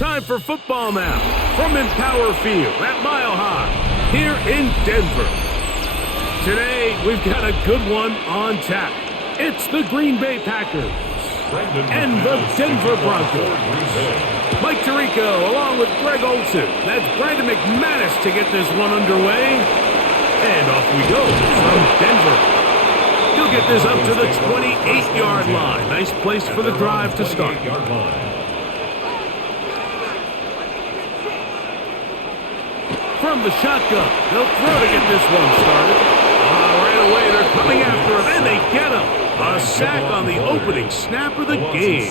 Time for football now from Empower Field at Mile High here in Denver. Today, we've got a good one on tap. It's the Green Bay Packers and the Denver Broncos. Mike Tirico along with Greg Olson. That's Brandon McManus to get this one underway. And off we go from Denver. He'll get this up to the 28-yard line. Nice place for the drive to start. From the shotgun, they'll throw to get this one started. Right away, they're coming after him, and they get him. A sack on the opening snap of the game.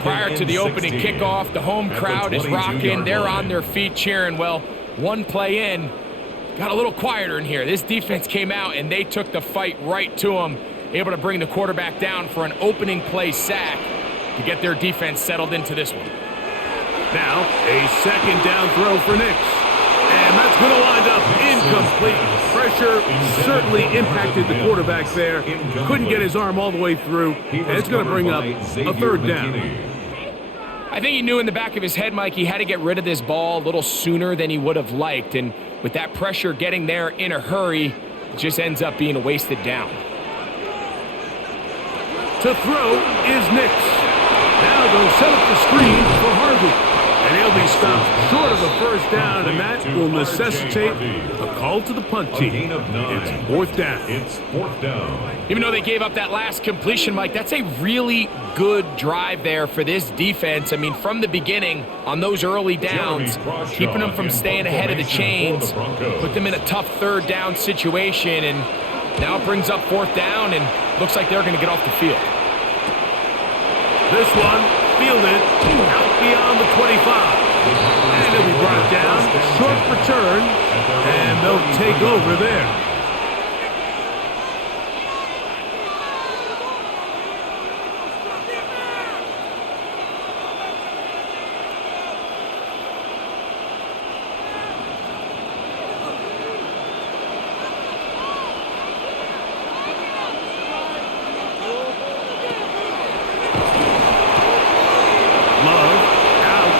Prior to the opening kickoff, the home crowd is rocking. They're on their feet cheering. Well, one play in, got a little quieter in here. This defense came out, and they took the fight right to them, able to bring the quarterback down for an opening play sack to get their defense settled into this one. Now, a second down throw for Nix. And that's going to wind up incomplete. Pressure certainly impacted the quarterback there. Couldn't get his arm all the way through. And it's going to bring up a third down. I think he knew in the back of his head, Mike, he had to get rid of this ball a little sooner than he would have liked. And with that pressure getting there in a hurry, it just ends up being a wasted down. To throw is Nix. Now they'll set up the screen for Harvey. And he'll be stopped short of a first down, and that will necessitate a call to the punt team. It's fourth down. Even though they gave up that last completion, Mike, that's a really good drive there for this defense. I mean, from the beginning, on those early downs, keeping them from staying ahead of the chains, put them in a tough third down situation, and now it brings up fourth down, and looks like they're going to get off the field. This one fielded out beyond the 25. And it'll be brought down. Short return. And they'll take over there.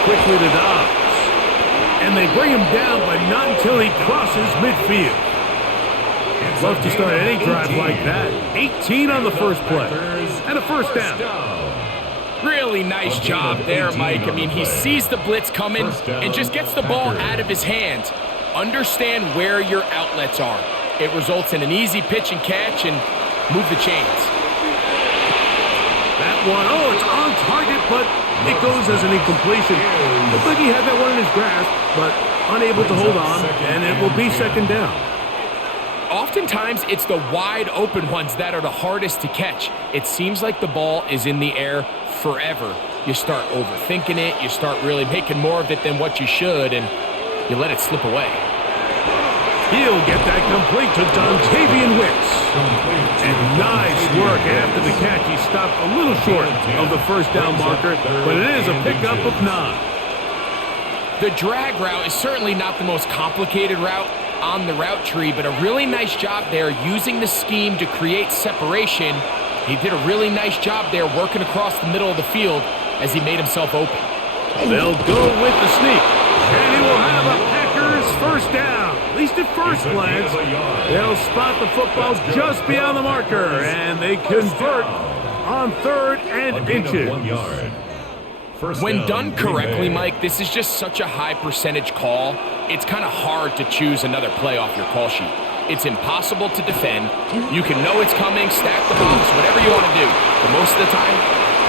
Quickly to Dobbs. And they bring him down, but not until he crosses midfield. Love to start any drive like that. 18 on the first play. And a first down. Really nice job there, Mike. I mean, he sees the blitz coming and just gets the ball out of his hands. Understand where your outlets are. It results in an easy pitch and catch and move the chains. That one, it's on target, but it goes as an incompletion. Looks like he had that one in his grasp, but unable to hold on, and it will be second down. Oftentimes, it's the wide open ones that are the hardest to catch. It seems like the ball is in the air forever. You start overthinking it, you start really making more of it than what you should, and you let it slip away. He'll get that complete to Dontavian Wicks. And nice work after the catch. He stopped a little short of the first down marker, but it is a pickup of 9. The drag route is certainly not the most complicated route on the route tree, but a really nice job there using the scheme to create separation. He did a really nice job there working across the middle of the field as he made himself open. They'll go with the sneak, and he will have a Packers first down. At least at first glance, they'll spot the football just beyond the marker, and they convert on 3rd and inches. When done correctly, Mike, this is just such a high percentage call. It's kind of hard to choose another play off your call sheet. It's impossible to defend. You can know it's coming, stack the box, whatever you want to do. But most of the time,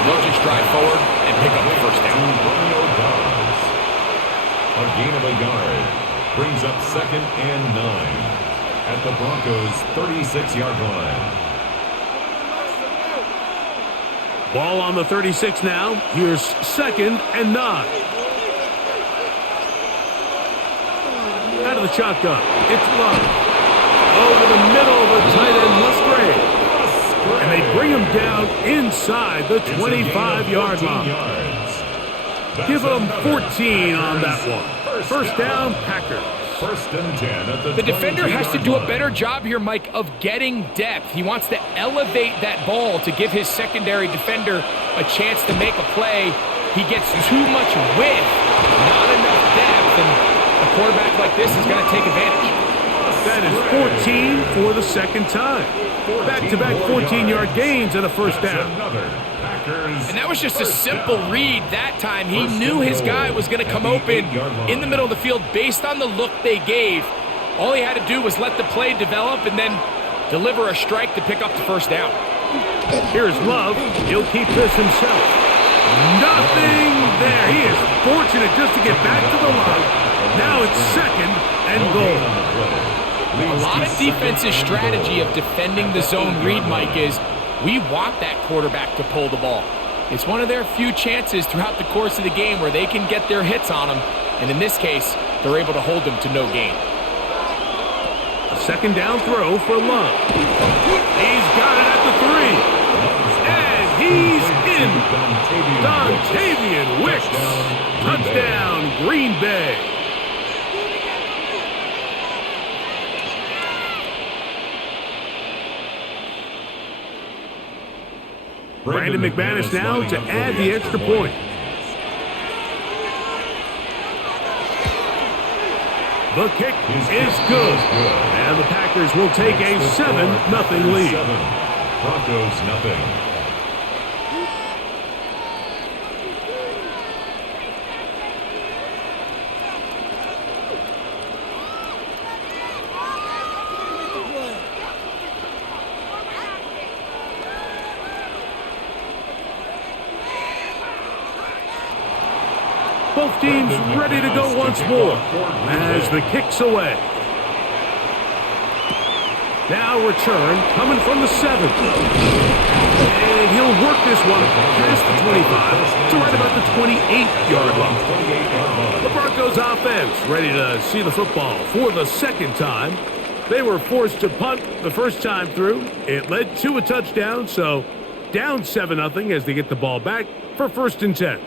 they'll just drive forward and pick up the first down. A gain of a yard brings up 2nd and 9 at the Broncos' 36-yard line. Ball on the 36 now. Here's 2nd and 9. Out of the shotgun. It's Love. Over the middle of the tight end, Musgrave. And they bring him down inside the 25-yard line. Give them 14 on that one. First down, Packers. First and 10 at the defender has to do a better job here, Mike, of getting depth. He wants to elevate that ball to give his secondary defender a chance to make a play. He gets too much width, not enough depth, and a quarterback like this is going to take advantage. That is 14 for the second time. Back-to-back 14-yard gains and a first down. And that was just a simple read that time. He knew his guy was going to come open in the middle of the field based on the look they gave. All he had to do was let the play develop and then deliver a strike to pick up the first down. Here's Love. He'll keep this himself. Nothing there. He is fortunate just to get back to the line. Now it's second and goal. A lot of defense's strategy of defending the zone read, Mike, is we want that quarterback to pull the ball. It's one of their few chances throughout the course of the game where they can get their hits on him, and in this case, they're able to hold him to no gain. A second down throw for Love. He's got it at the 3. And he's in. Dontavian Wicks. Touchdown, Green Bay. Brandon McManus now to add the extra point. The kick is good. And the Packers will take a 7-0 lead. Broncos nothing. Both teams ready to go once more as the kick's away. Now return coming from the 7. And he'll work this one past the 25 to right about the 28-yard line. The Broncos offense ready to see the football for the second time. They were forced to punt the first time through. It led to a touchdown, so down 7-0 as they get the ball back for 1st and 10.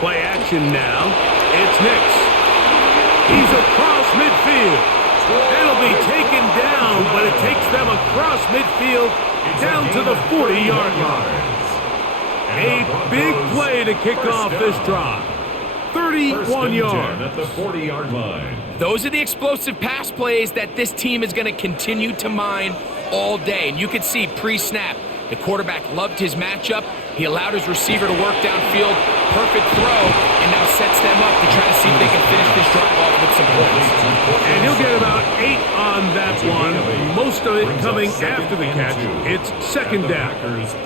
Play action now. It's Nix. He's across midfield. It'll be taken down, but it takes them across midfield down to the 40-yard line. A big play to kick off this drive. 31 yards. At the 40-yard line. Those are the explosive pass plays that this team is going to continue to mine all day. And you could see pre-snap, the quarterback loved his matchup. He allowed his receiver to work downfield. Perfect throw, and now sets them up to try to see if they can finish this drive off with some points. And he'll get about 8 on that one. Most of it coming after the catch. It's second down.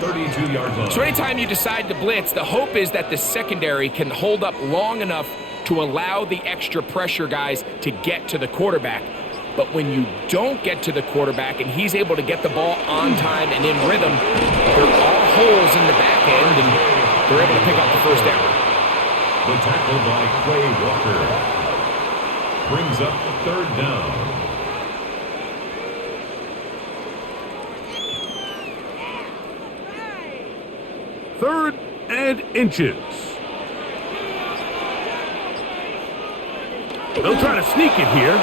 32-yard line. So anytime you decide to blitz, the hope is that the secondary can hold up long enough to allow the extra pressure guys to get to the quarterback. But when you don't get to the quarterback and he's able to get the ball on time and in rhythm, there are all holes in the back end, and they're able to pick up the first down. The tackle by Quay Walker brings up 3rd down. Third and inches. They'll try to sneak it here.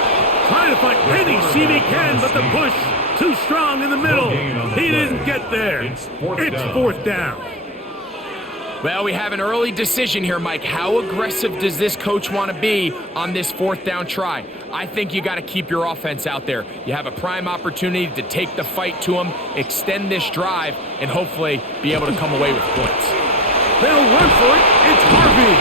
Trying to find any seam he can, but the push too strong in the middle. He didn't get there. It's 4th down. Well, we have an early decision here, Mike. How aggressive does this coach want to be on this 4th down try? I think you got to keep your offense out there. You have a prime opportunity to take the fight to him, extend this drive, and hopefully be able to come away with points. They'll run for it. It's Harvey.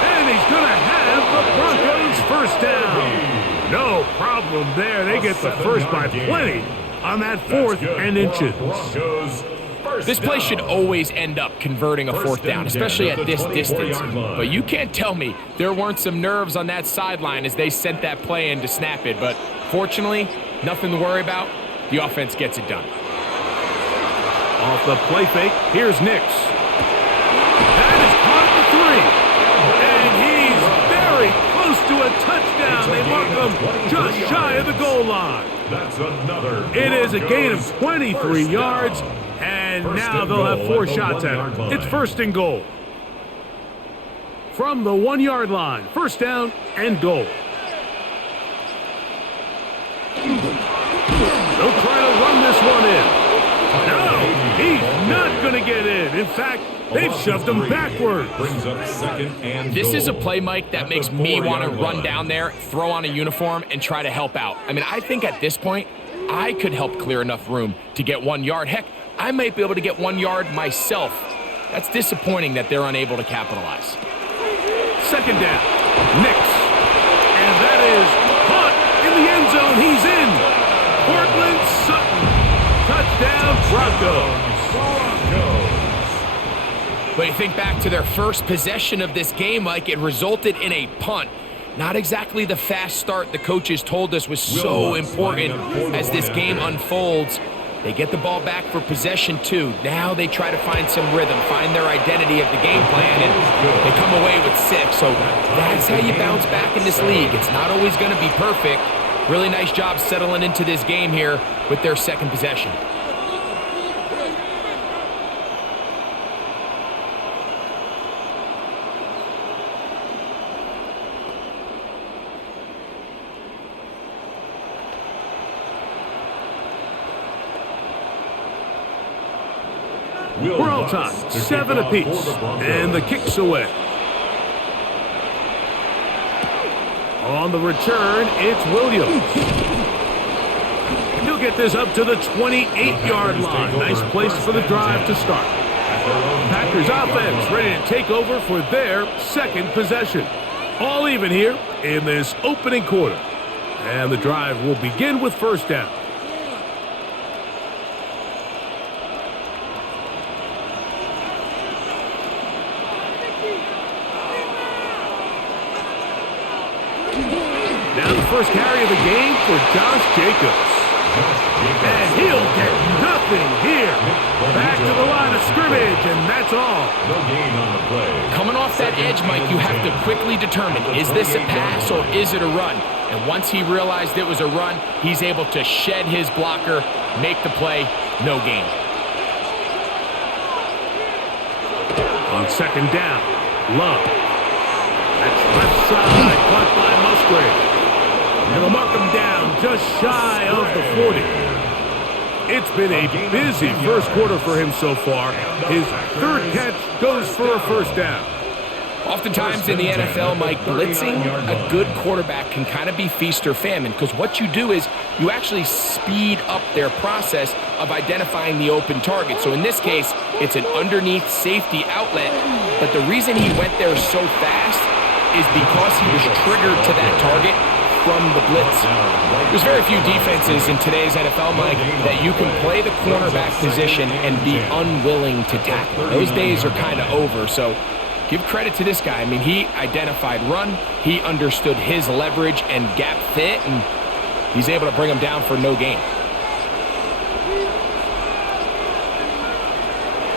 And he's going to have the Broncos 1st down. No problem there. They get the first by plenty on that 4th and inches. This play should always end up converting a 4th down, especially at this distance. But you can't tell me there weren't some nerves on that sideline as they sent that play in to snap it. But fortunately, nothing to worry about. The offense gets it done. Off the play fake, here's Nix. That is caught at the 3. And he's very close to a touchdown. They mark him just shy of the goal line. That's another. It is a gain of 23 yards. And now they'll have 4 shots at it. It's 1st and goal. From the 1-yard line, 1st down and goal. They'll try run this one in. No, he's not going to get in. In fact, they've shoved him backward. Brings up second and This goal. is a play, Mike, that makes me want to run down there, throw on a uniform, and try to help out. I mean, I think at this point, I could help clear enough room to get 1 yard. Heck, I might be able to get 1 yard myself. That's disappointing that they're unable to capitalize. Second down. Nix. And that is caught in the end zone. He's in. Portland Sutton. Touchdown, Broncos. But you think back to their first possession of this game, Mike, it resulted in a punt. Not exactly the fast start the coaches told us was so important as this game unfolds. They get the ball back for possession 2. Now they try to find some rhythm, find their identity of the game plan, and they come away with 6. So that's how you bounce back in this league. It's not always going to be perfect. Really nice job settling into this game here with their second possession. We're all time, 7 apiece, and the kick's away. On the return, it's Williams. He'll get this up to the 28-yard line. Nice place for the drive to start. Packers offense ready to take over for their second possession. All even here in this opening quarter. And the drive will begin with first down. Now the first carry of the game for Josh Jacobs. And he'll get nothing here. Back to the line of scrimmage, and that's all. No gain on the play. Coming off that edge, Mike, you have to quickly determine, is this a pass or is it a run? And once he realized it was a run, he's able to shed his blocker, make the play, no gain. On second down, Love. That's left side, caught by Musgrave. And they'll mark him down just shy of the 40. It's been a busy first quarter for him so far. His third catch goes for a first down. Oftentimes in the NFL, Mike, blitzing a good quarterback can kind of be feast or famine, because what you do is you actually speed up their process of identifying the open target. So in this case, it's an underneath safety outlet, but the reason he went there so fast is because he was triggered to that target from the blitz. There's very few defenses in today's NFL, Mike, that you can play the cornerback position and be unwilling to tackle. Those days are kind of over, so give credit to this guy. I mean, he identified run, he understood his leverage and gap fit, and he's able to bring him down for no gain.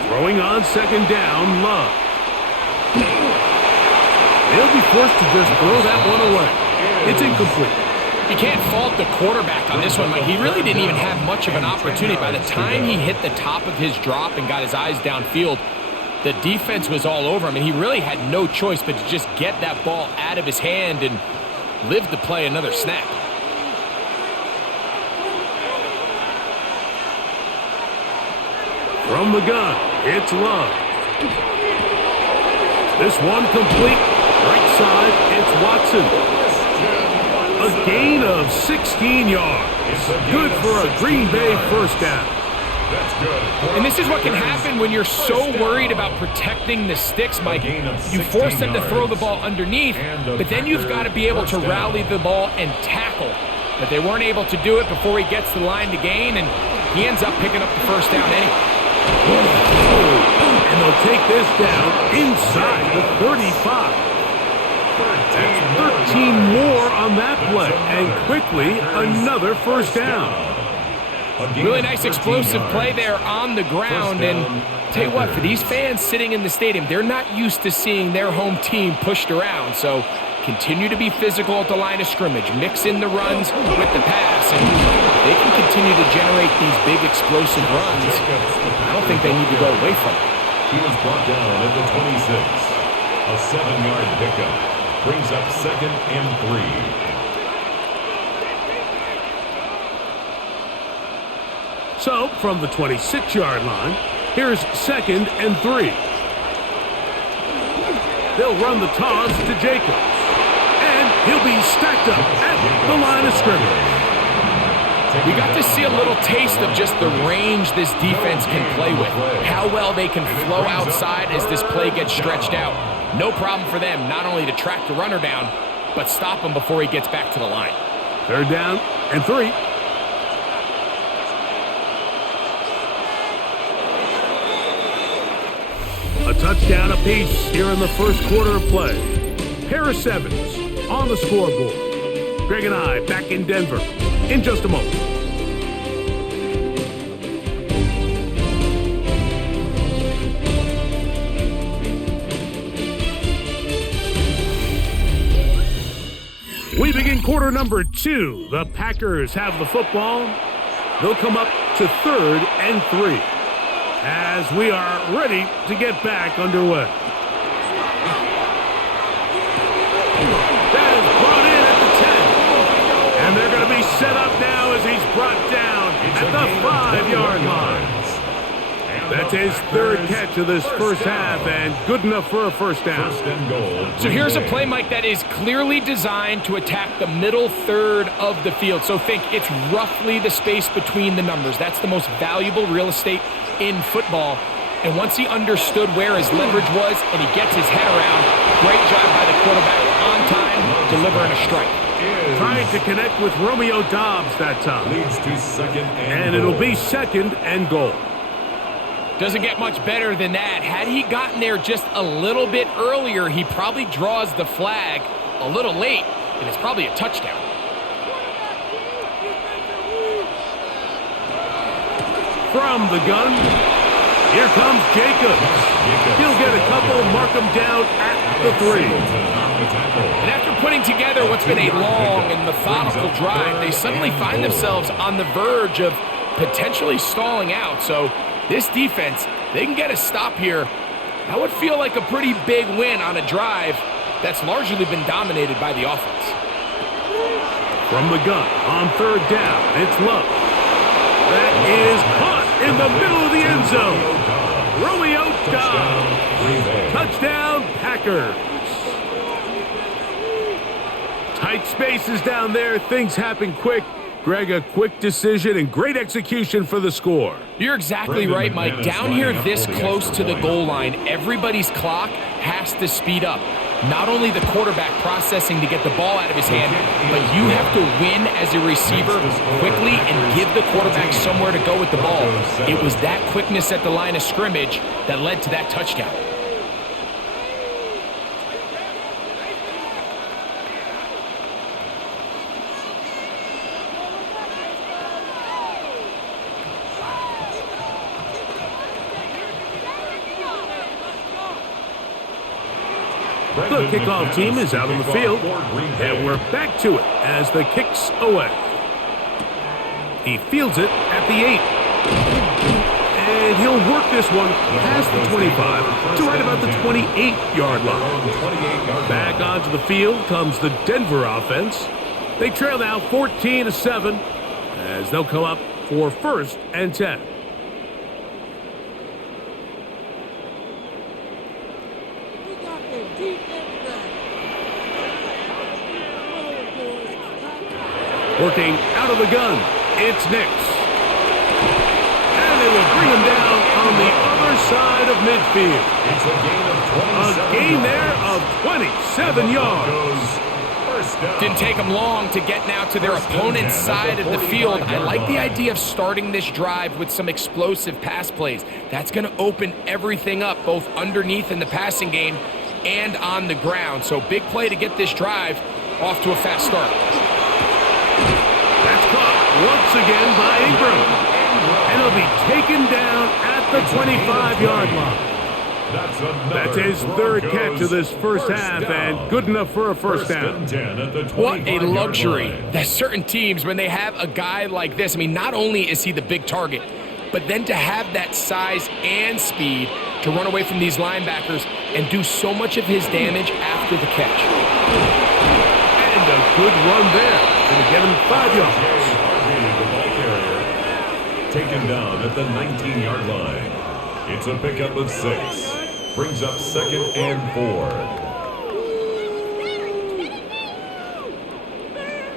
Throwing on second down, Love. He'll be forced to just throw that one away. It's incomplete. You can't fault the quarterback on this one, Mike. He really didn't even have much of an opportunity. By the time he hit the top of his drop and got his eyes downfield, the defense was all over him, and he really had no choice but to just get that ball out of his hand and live to play another snap. From the gun, it's Love. This one complete. Right side, it's Watson. A gain of 16 yards. Good for a Green Bay first down. And this is what can happen when you're so worried about protecting the sticks, Mike. You force them to throw the ball underneath, but then you've got to be able to rally the ball and tackle. But they weren't able to do it before he gets the line to gain, and he ends up picking up the first down anyway. And they'll take this down inside the 35. That's 13 more on that play, and quickly another first down. Really nice explosive play there on the ground, and tell you what, for these fans sitting in the stadium, they're not used to seeing their home team pushed around, so continue to be physical at the line of scrimmage, mix in the runs with the pass, and they can continue to generate these big explosive runs. I don't think they need to go away from it. He was brought down at the 26. A 7-yard pickup brings up second and 3. So, from the 26-yard line, here's 2nd and 3. They'll run the toss to Jacobs. And he'll be stacked up at the line of scrimmage. We got to see a little taste of just the range this defense can play with. How well they can flow outside as this play gets stretched out. No problem for them not only to track the runner down, but stop him before he gets back to the line. 3rd down and 3. A touchdown apiece here in the first quarter of play. Pair of 7s on the scoreboard. Greg and I back in Denver in just a moment. We begin quarter number 2. The Packers have the football. They'll come up to 3rd and 3 as we are ready to get back underway. That is brought in at the 10. And they're going to be set up now as he's brought down at the 5-yard line. That's his 3rd catch of this first half and good enough for a first down. So here's a play, Mike, that is clearly designed to attack the middle 3rd of the field. So think it's roughly the space between the numbers. That's the most valuable real estate in football. And once he understood where his leverage was and he gets his head around, great job by the quarterback on time, delivering a strike. Trying to connect with Romeo Doubs that time. Leads to 2nd and And it'll be 2nd and goal. Doesn't get much better than that. Had he gotten there just a little bit earlier, he probably draws the flag a little late, and it's probably a touchdown. From the gun, here comes Jacobs. He'll get a couple, mark him down at the 3. And after putting together what's been a long and methodical drive, they suddenly find themselves on the verge of potentially stalling out. So this defense, they can get a stop here. That would feel like a pretty big win on a drive that's largely been dominated by the offense. From the gun, on 3rd down, it's Love. That is caught in the middle of the end zone. Romeo Doubs. Touchdown, Packers. Tight spaces down there. Things happen quick. Greg, a quick decision and great execution for the score. You're exactly right, Mike. Down here this close to the goal line, everybody's clock has to speed up. Not only the quarterback processing to get the ball out of his hand, but you have to win as a receiver quickly and give the quarterback somewhere to go with the ball. It was that quickness at the line of scrimmage that led to that touchdown. The kickoff team is out on the field, and we're back to it as the kick's away. He fields it at the 8. And he'll work this one past the 25 to right about the 28-yard line. Back onto the field comes the Denver offense. They trail now 14-7 as they'll come up for 1st and 10. Working out of the gun, it's Nix. And they will bring him down on the other side of midfield. A gain there of 27 yards. Didn't take them long to get now to their opponent's side of the field. I like the idea of starting this drive with some explosive pass plays. That's going to open everything up, both underneath in the passing game and on the ground. So big play to get this drive off to a fast start. That's caught once again by Ingram. And he'll be taken down at the 25-yard line. That's his 3rd catch of this first half and good enough for a first down. What a luxury that certain teams, when they have a guy like this, I mean, not only is he the big target, but then to have that size and speed to run away from these linebackers and do so much of his damage after the catch. And a good run there. Going to get him 5 yards. taken down at the 19-yard line. It's a pickup of 6. Brings up 2nd and 4.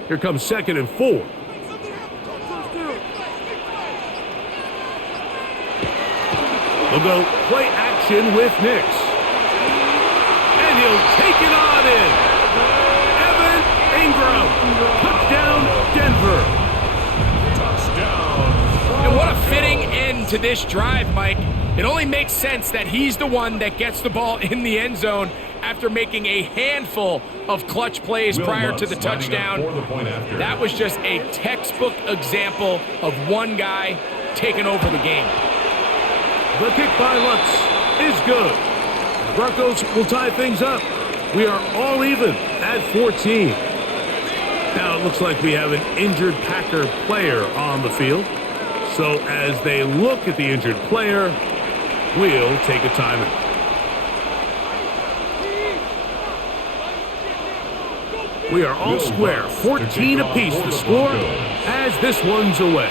Here comes 2nd and 4. They'll go play action with Nix. And he'll take it on in. Evan Ingram. Touchdown, Denver. Touchdown. And what a fitting end to this drive, Mike. It only makes sense that he's the one that gets the ball in the end zone after making a handful of clutch plays prior to the touchdown. That was just a textbook example of one guy taking over the game. The kick by Lutz is good. The Broncos will tie things up. We are all even at 14. Now it looks like we have an injured Packer player on the field. So as they look at the injured player, we'll take a timeout. We are all square, 14 apiece the score as this one's away.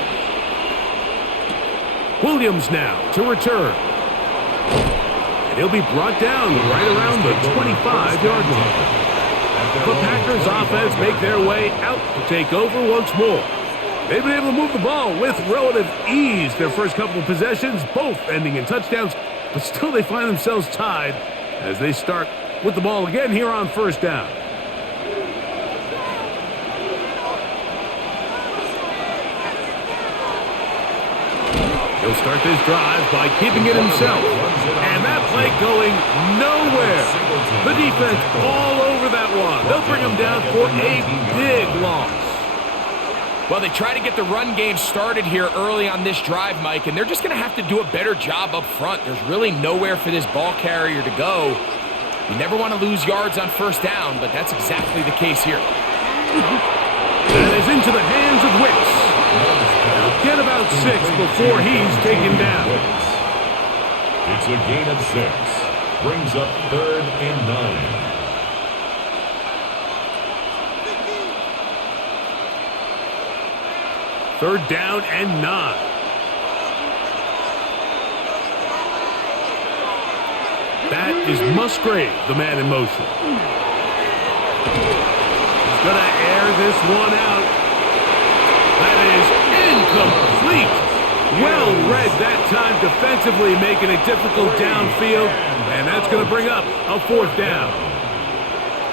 Williams now to return. And he'll be brought down right around the 25-yard line. The Packers offense make their way out to take over once more. They've been able to move the ball with relative ease their first couple of possessions, both ending in touchdowns, but still they find themselves tied as they start with the ball again here on first down. He'll start this drive by keeping it himself. And that play going nowhere. The defense all over that one. They'll bring him down for a big loss. Well, they try to get the run game started here early on this drive, Mike, and they're just going to have to do a better job up front. There's really nowhere for this ball carrier to go. You never want to lose yards on first down, but that's exactly the case here. That is into the hands of Wicks. They'll get about 6 before he's taken down. It's a gain of 6. Brings up 3rd and 9. Third down and 9. That is Musgrave, the man in motion. He's going to air this one out. That is incomplete. Well read that time defensively, making it difficult downfield, and that's going to bring up a 4th down.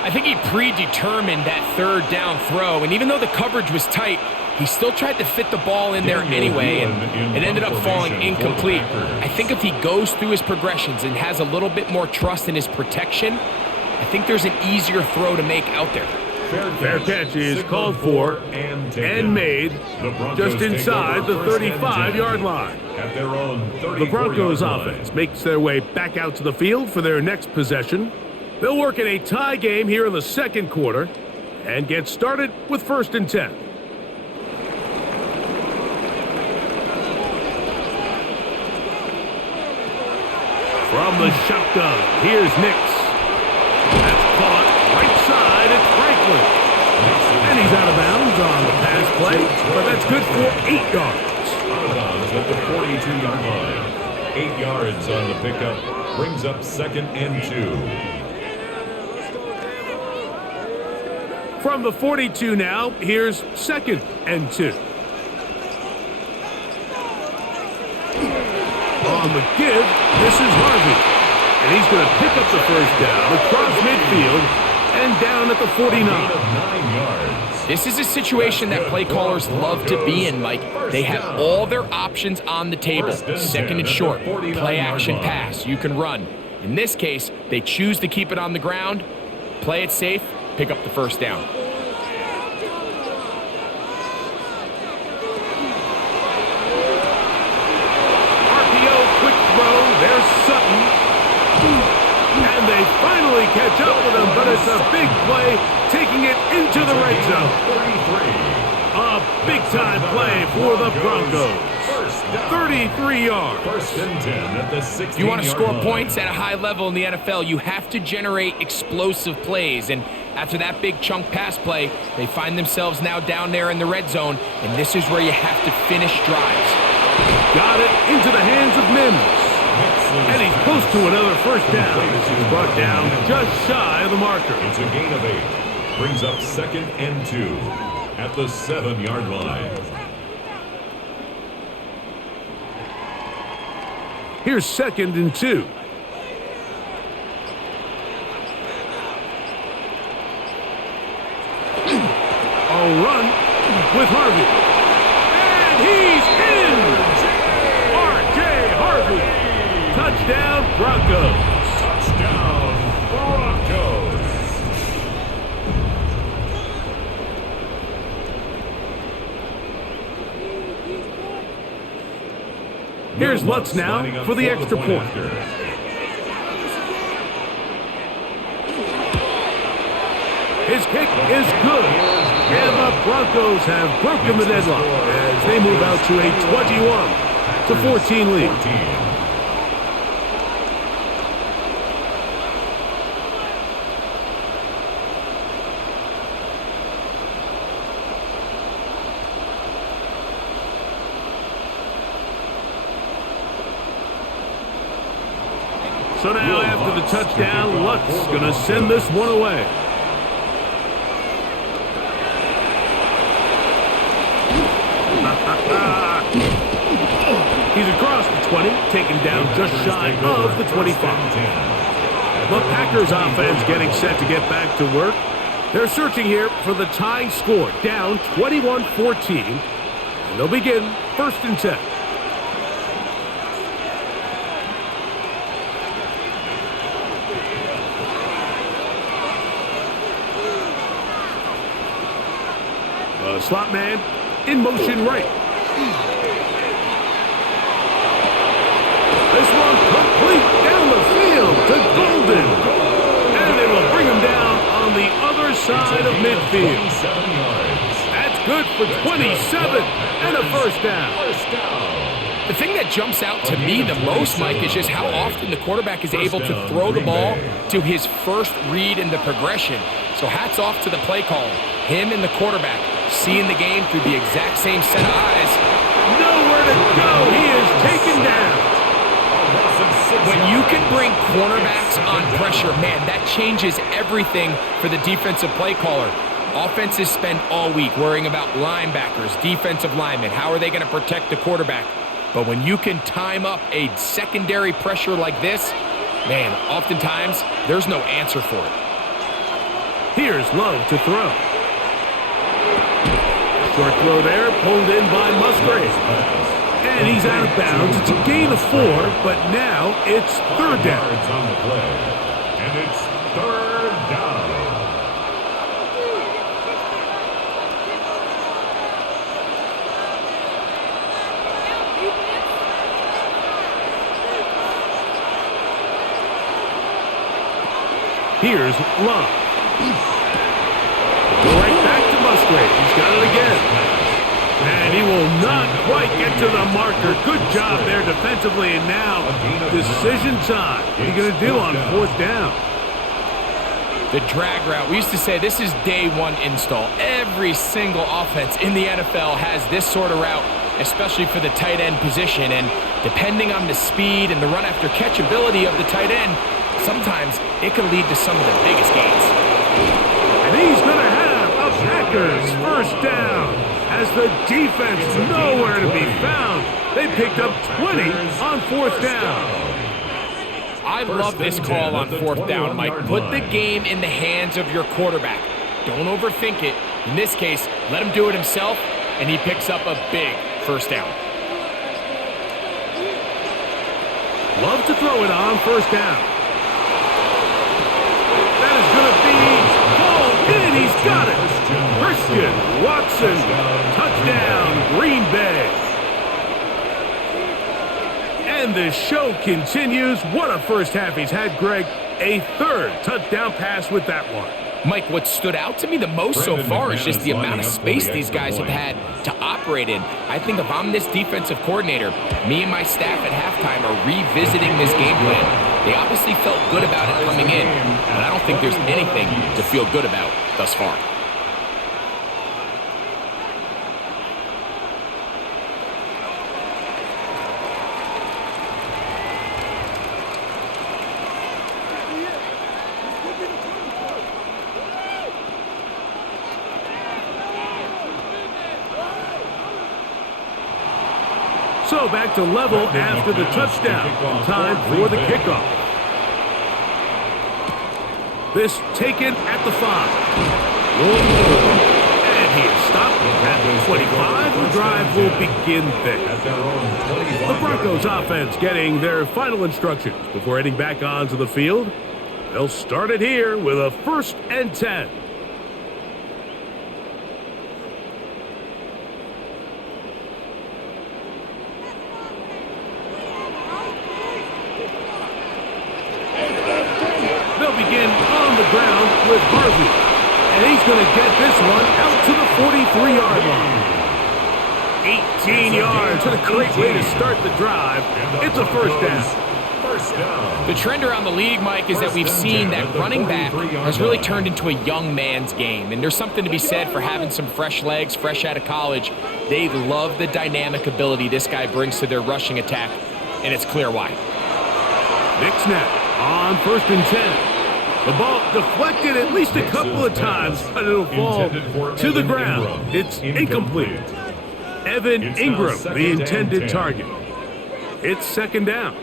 I think he predetermined that 3rd down throw, and even though the coverage was tight, he still tried to fit the ball in there anyway, and it ended up falling incomplete. I think if he goes through his progressions and has a little bit more trust in his protection, I think there's an easier throw to make out there. Fair catch is called for and made just inside the 35-yard line. The Broncos offense makes their way back out to the field for their next possession. They'll work in a tie game here in the second quarter and get started with 1st and 10. From the shotgun, here's Nix. That's caught right side, it's Franklin. And he's out of bounds on the pass play, but that's good for 8 yards. Out of bounds at the 42-yard line. 8 yards on the pickup. Brings up 2nd and 2. From the 42 now, here's 2nd and 2. On the give, this is Harvey. And he's going to pick up the first down across midfield and down at the 49. 9 yards. This is a situation that play callers love to be in, Mike. They have all their options on the table. 2nd and short, play action pass, you can run. In this case, they choose to keep it on the ground, play it safe, pick up the first down. There's Sutton. And they finally catch up with him, but it's a big play, taking it into the red zone. A big-time play for the Broncos. 33 yards. 1st and 10 at the 16-yard You want to score line. points at a high level in the NFL, you have to generate explosive plays. And after that big chunk pass play, they find themselves now down there in the red zone, and this is where you have to finish drives. got it into the hands of Mims. And he's close to another first down. He's brought down just shy of the marker. It's a gain of 8. Brings up 2nd and 2 at the 7-yard line. Here's 2nd and 2. A run with Harvey. And he's in! R.J. Harvey. Touchdown, Broncos. Touchdown, Broncos. Here's Lutz now for the extra point. His kick is good. And the Broncos have broken the deadlock as they move out to a 21-14 lead. So now after the touchdown, Lutz going to send this one away. He's across the 20, taken down just shy of the 25. The Packers offense getting set to get back to work. They're searching here for the tying score, down 21-14. And they'll begin 1st and 10. The slot man in motion right. This one complete down the field to Golden. And they will bring him down on the other side of midfield. That's good for 27 and a first down. The thing that jumps out to me the most, Mike, is just how often the quarterback is able to throw the ball to his first read in the progression. So hats off to the play caller. Him and the quarterback seeing the game through the exact same set of eyes. Nowhere to go. He is taken down. When you can bring cornerbacks on pressure, man, that changes everything for the defensive play caller. Offenses spend all week worrying about linebackers, defensive linemen. How are they going to protect the quarterback? But when you can time up a secondary pressure like this, man, oftentimes there's no answer for it. Here's Love to throw. Short throw there, pulled in by Musgrave. And he's out of bounds. It's a gain of 4, but now it's 3rd down. On the play. And it's 3rd down. Here's Love. Right back to Musgrave. He's got it again. And he will not quite get to the marker. Good job there defensively. And now, decision time. What are you going to do on 4th down? The drag route. We used to say this is day 1 install. Every single offense in the NFL has this sort of route, especially for the tight end position. And depending on the speed and the run after catch ability of the tight end, sometimes it can lead to some of the biggest gains. And he's going to have a Packers first down. As the defense nowhere to be found. They picked up 20 on 4th down. I love this call on 4th down, Mike. Put the game in the hands of your quarterback. Don't overthink it. In this case, let him do it himself, and he picks up a big first down. Love to throw it on 1st down. That is going to be called in. He's got it. Christian Watson, touchdown, Green Bay. And the show continues. What a first half he's had, Greg. A 3rd touchdown pass with that one. Mike, what stood out to me the most so far is just the amount of space these guys have had to operate in. I think if I'm this defensive coordinator, me and my staff at halftime are revisiting this game plan. They obviously felt good about it coming in, but I don't think there's anything to feel good about thus far. So back to level after the touchdown. Time for the kickoff. This taken at the 5. And he is stopped at the 25. The drive will begin there. The Broncos offense getting their final instructions before heading back onto the field. They'll start it here with a 1st and 10. They'll begin on the ground with Harvey. And he's going to get this one out to the 43-yard line. 18 yards. What a great way to start the drive. It's a 1st down. The trend around the league, Mike, is that we've seen that running back has really turned into a young man's game. And there's something to be said for having some fresh legs, fresh out of college. They love the dynamic ability this guy brings to their rushing attack, and it's clear why. Big snap on 1st and 10. The ball deflected at least a couple of times, but it'll fall to the ground. It's incomplete. Evan Ingram, the intended target. It's 2nd down.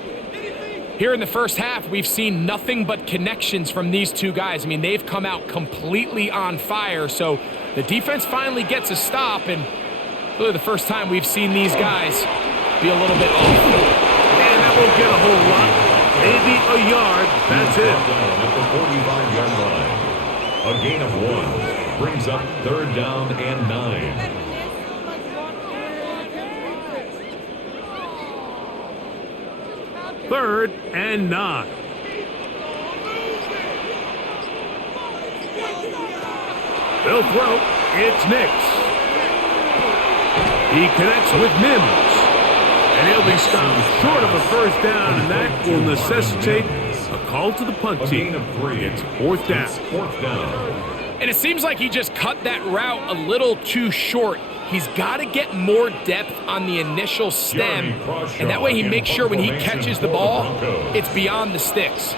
Here in the first half, we've seen nothing but connections from these two guys. I mean, they've come out completely on fire, so the defense finally gets a stop, and really the first time we've seen these guys be a little bit off. And that won't get a whole lot. Maybe a yard. That's it. At the 45-yard line. A gain of 1 brings up 3rd down and 9. 3rd and 9. They'll throw. It's Nix. He connects with Mims. And he'll be stopped short of a 1st down, and that will necessitate a call to the punt team. It's 4th down. And it seems like he just cut that route a little too short. He's got to get more depth on the initial stem, and that way he makes sure when he catches the ball, it's beyond the sticks.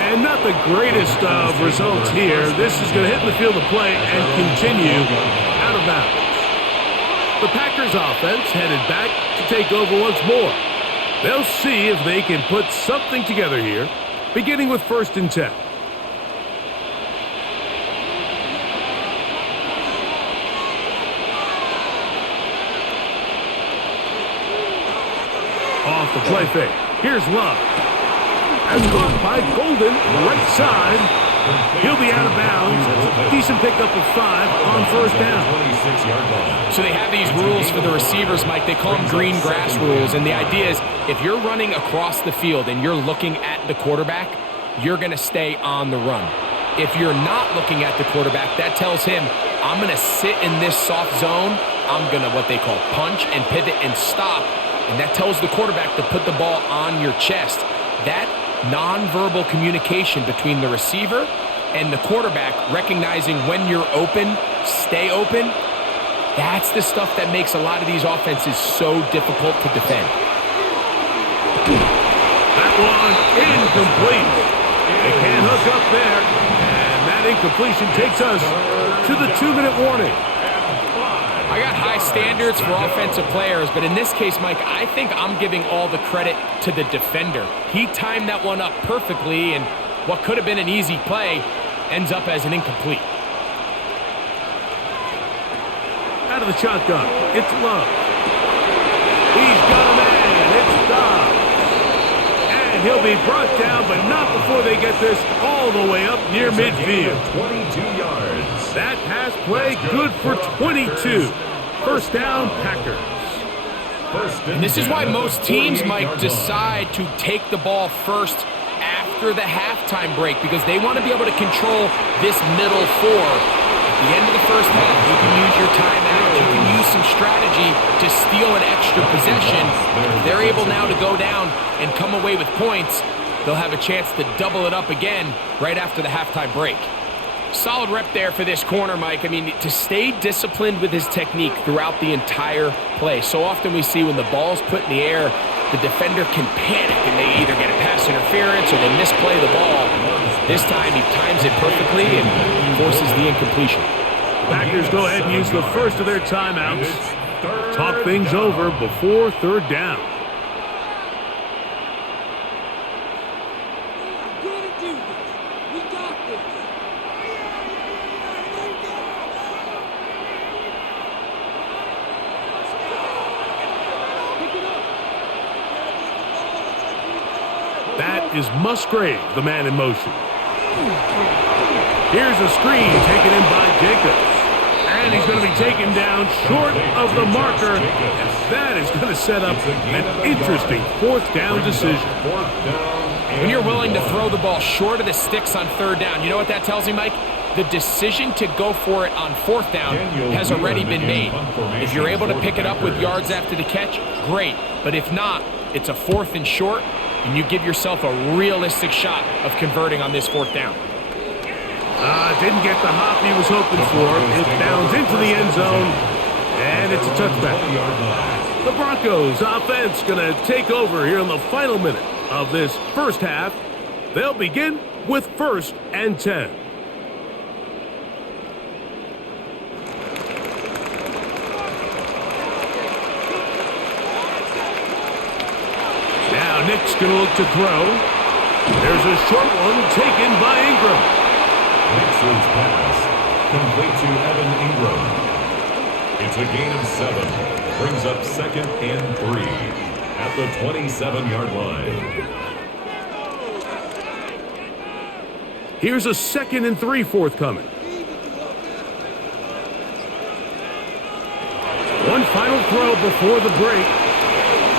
And not the greatest of results here. This is going to hit the field of play and continue out of bounds. The Packers offense headed back to take over once more. They'll see if they can put something together here, beginning with 1st and 10. Off the play fake. Here's Love. That's caught by Golden, right side. He'll be out of bounds. Decent pickup of 5 on 1st down. So they have these rules for the receivers, Mike. They call them green grass rules. And the idea is if you're running across the field and you're looking at the quarterback, you're going to stay on the run. If you're not looking at the quarterback, that tells him, I'm going to sit in this soft zone. I'm going to what they call punch and pivot and stop. And that tells the quarterback to put the ball on your chest. That nonverbal communication between the receiver and the quarterback, recognizing when you're open, stay open, that's the stuff that makes a lot of these offenses so difficult to defend. That one incomplete. They can't hook up there. And that incompletion takes us to the 2-minute warning. I got high standards for offensive players, but in this case, Mike, I think I'm giving all the credit to the defender. He timed that one up perfectly, and what could have been an easy play ends up as an incomplete. Out of the shotgun, it's Love. He's got a man. It's Dobbs. And he'll be brought down, but not before they get this all the way up near midfield. 22 yards. That pass play good for 22. 1st down, Packers. And this is why most teams might decide to take the ball first after the halftime break, because they want to be able to control this middle 4. At the end of the first half, you can use your timeout. You can use some strategy to steal an extra possession. If they're able now to go down and come away with points, they'll have a chance to double it up again right after the halftime break. Solid rep there for this corner, Mike. I mean, to stay disciplined with his technique throughout the entire play. So often we see when the ball's put in the air, the defender can panic and they either get a pass interference or they misplay the ball. This time he times it perfectly and forces the incompletion. Packers go ahead and use the first of their timeouts. Talk things over before third down. That is Musgrave, the man in motion. Here's a screen taken in by Jacobs. And he's going to be taken down short of the marker. And that is going to set up an interesting fourth down decision. When you're willing to throw the ball short of the sticks on third down, you know what that tells me, Mike? The decision to go for it on fourth down has already been made. If you're able to pick it up with yards after the catch, great. But if not, it's a fourth and short, and you give yourself a realistic shot of converting on this fourth down. Didn't get the hop he was hoping for. It bounds into the end zone, and it's a touchback. The Broncos offense going to take over here in the final minute of this first half. They'll begin with 1st and 10. Now Nick's going to look to throw. There's a short one taken by Ingram. Nix's pass, complete to Evan Ingram. It's a gain of 7. Brings up 2nd and 3 at the 27-yard line. Here's a 2nd and 3 forthcoming. One final throw before the break.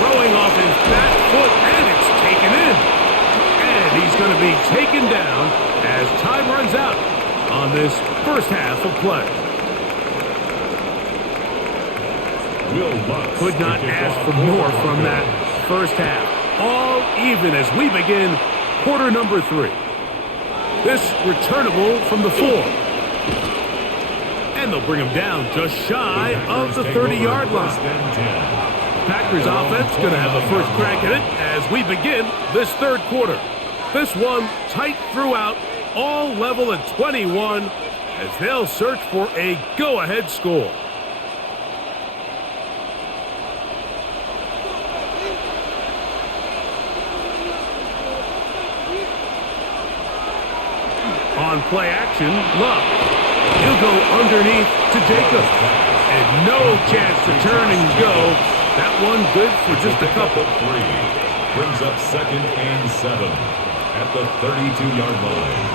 Throwing off his back foot, and it's taken in. And he's going to be taken down as time runs out on this first half of play. Could not ask for more from that first half. All even as we begin quarter number 3. This returnable from the 4. And they'll bring him down just shy of the 30-yard line. Packers offense going to have a first crack at it as we begin this third quarter. This one tight throughout, all level at 21 as they'll search for a go-ahead score. On play action, Love. He'll go underneath to Jacobs. And no chance to turn and go. That one good for just a couple. 3 brings up 2nd and 7 at the 32-yard line.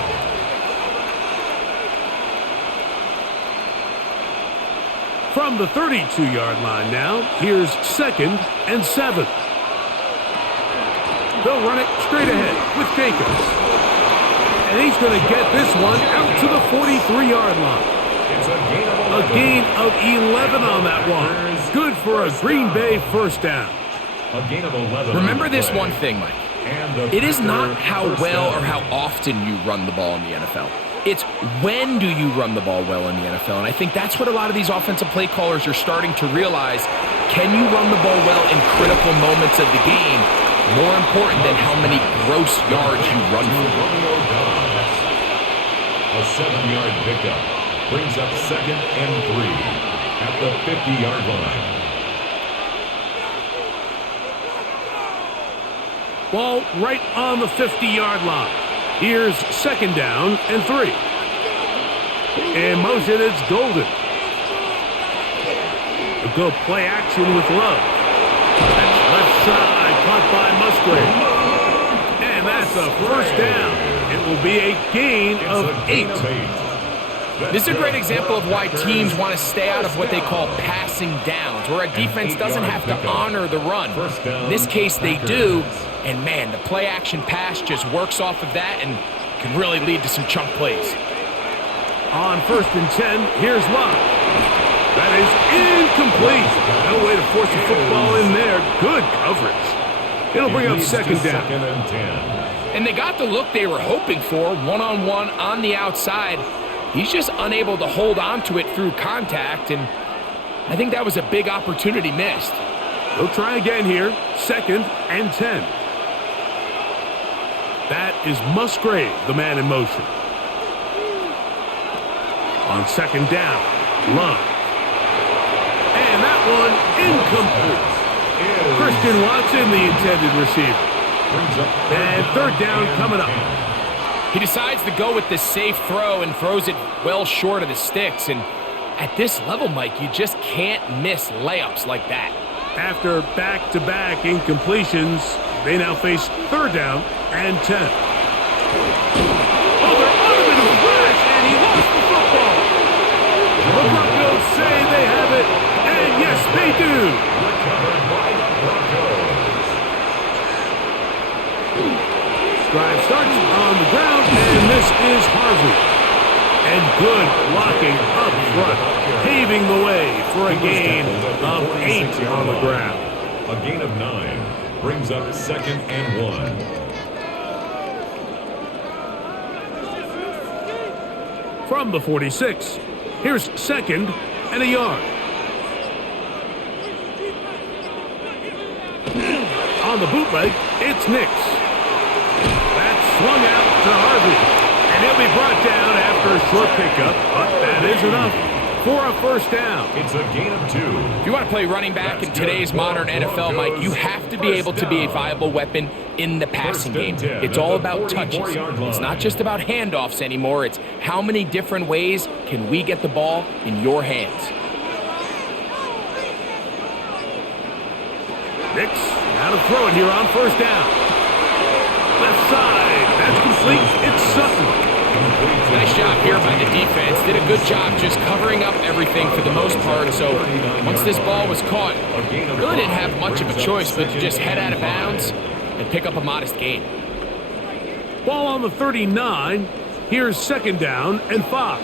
From the 32-yard line now, here's 2nd and 7. They'll run it straight ahead with Jacobs. And he's going to get this one out to the 43-yard line. It's a gain of 11 on that one. Good for a Green Bay first down. A gain of 11. Remember this one thing, Mike. It is not how well or how often you run the ball in the NFL. It's when do you run the ball well in the NFL. And I think that's what a lot of these offensive play callers are starting to realize. Can you run the ball well in critical moments of the game? More important than how many gross yards you run for. A 7-yard pickup brings up 2nd and 3 at the 50-yard line. Ball right on the 50-yard line. Here's 2nd down and 3. In motion, it's Golden. They'll go play action with Love. That's left side, caught by Musgrave. And that's a first down. It will be a gain of 8. This is a great example of why teams want to stay out of what they call passing downs, where a defense doesn't have to honor the run. In this case, they do. And, man, the play-action pass just works off of that and can really lead to some chunk plays. On 1st and 10, here's Love. That is incomplete. No way to force the football in there. Good coverage. It'll bring up 2nd down. And they got the look they were hoping for, one-on-one on the outside. He's just unable to hold on to it through contact, and I think that was a big opportunity missed. They'll try again here, 2nd and 10. That is Musgrave, the man in motion. On 2nd down, Love. And that one incomplete. Christian Watson, the intended receiver. And third down coming up. He decides to go with the safe throw and throws it well short of the sticks. And at this level, Mike, you just can't miss layups like that. After back-to-back incompletions, they now face third down and 10. Oh, they're on him in a flash, and he lost the football. The Broncos say they have it, and yes, they do. Recovered by the Broncos. Drive starts on the ground, and this is Harvey. And good blocking up front, paving the way for a gain of 8 on the ground. A gain of 9 brings up second and 1. From the 46, here's second and a yard. On the bootleg, it's Nix. That's swung out to Harvey. And he'll be brought down after a short pickup, but that is enough for a first down. It's a gain of 2. If you want to play running back in today's modern NFL, Mike, you have to be able to be a viable weapon in the passing game. It's all about touches. It's not just about handoffs anymore. It's how many different ways can we get the ball in your hands. Nix now to throw it here on first down. Left side, that's complete. It's Sutton. Nice job here by the defense. Did a good job just covering up everything for the most part. So once this ball was caught, really didn't have much of a choice but to just head out of bounds and pick up a modest gain. Ball on the 39. Here's second down and 5.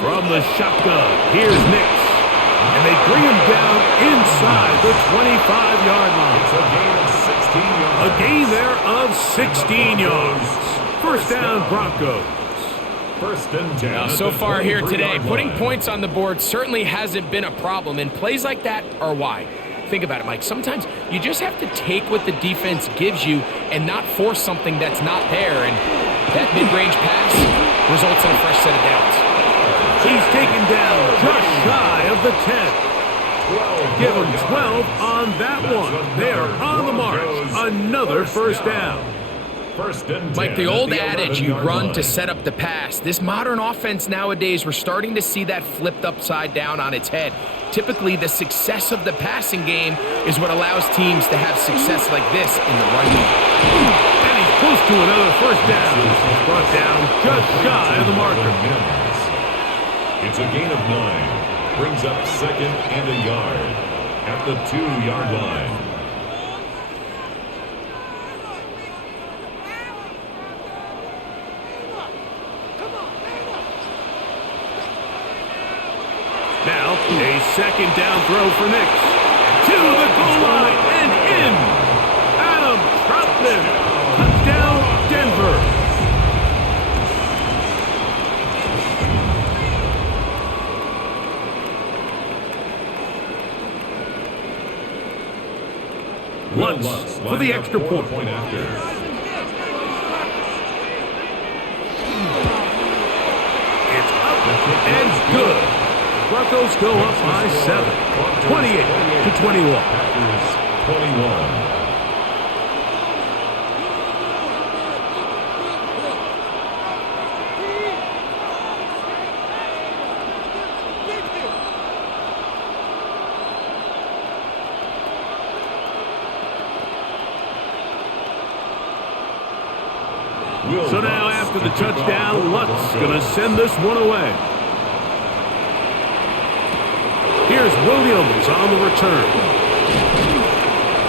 From the shotgun, here's Nix. And they bring him down inside the 25-yard line. It's a gain of 16 yards. A gain there of 16 yards. First down, Broncos. First and 10. Now, so far here today, putting points on the board certainly hasn't been a problem, and plays like that are why. Think about it, Mike. Sometimes you just have to take what the defense gives you and not force something that's not there, and that mid-range pass results in a fresh set of downs. He's taken down just shy of the 10. Give him 12 on that one. They are on the march. Another first down. First and 10. Mike, the old adage, you run to set up the pass. This modern offense nowadays, we're starting to see that flipped upside down on its head. Typically, the success of the passing game is what allows teams to have success like this in the run game. And he's close to another first down. He's brought down just shy of the marker. It's a gain of 9. Brings up second and a yard at the 2-yard line. Now, a second down throw for Nix. To the goal line and in. Adam Troutman. Touchdown, Denver. Lutz for the extra point. After. It's up and good. Broncos go up by 7. 28-21. Packers 21. So now after the touchdown, Lutz going to send this one away. Here's Williams on the return.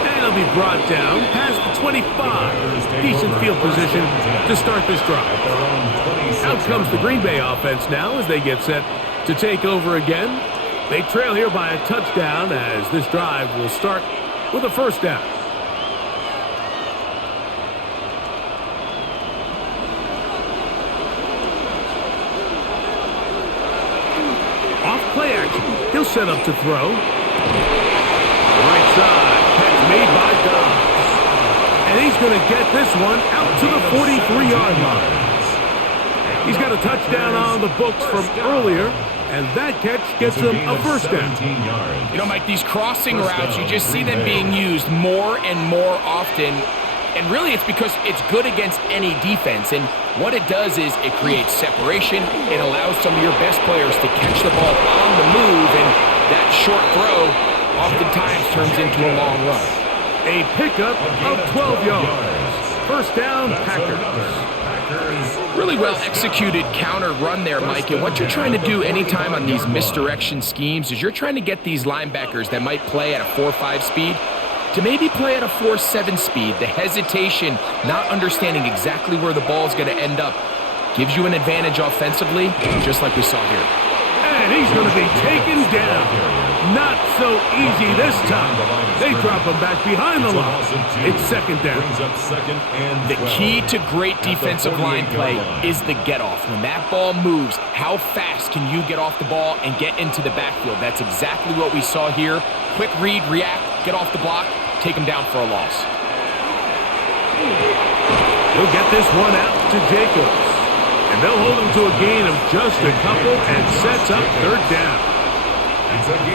And he'll be brought down past the 25. Decent field position to start this drive. Out comes the Green Bay offense now as they get set to take over again. They trail here by a touchdown as this drive will start with a first down. Play action. He'll set up to throw. Right side. Catch made by Dobbs. And he's going to get this one out to the 43-yard line. He's got a touchdown on the books from earlier, and that catch gets him a first down. You know, Mike, these crossing routes, you just see them being used more and more often. And really, it's because it's good against any defense. And what it does is it creates separation. It allows some of your best players to catch the ball on the move. And that short throw oftentimes turns into a long run. A pickup of 12 yards. First down, Packers. Really well executed counter run there, Mike. And what you're trying to do anytime on these misdirection schemes is you're trying to get these linebackers that might play at a 4.5 speed to maybe play at a 4.7 speed. The hesitation, not understanding exactly where the ball is going to end up, gives you an advantage offensively, just like we saw here. And he's going to be taken down. Not so easy this time. They drop him back behind the line. It's second down. The key to great defensive line play is the get-off. When that ball moves, how fast can you get off the ball and get into the backfield? That's exactly what we saw here. Quick read, react, get off the block, take him down for a loss. He'll get this one out to Jacobs. And they'll hold him to a gain of just a couple and sets up third down.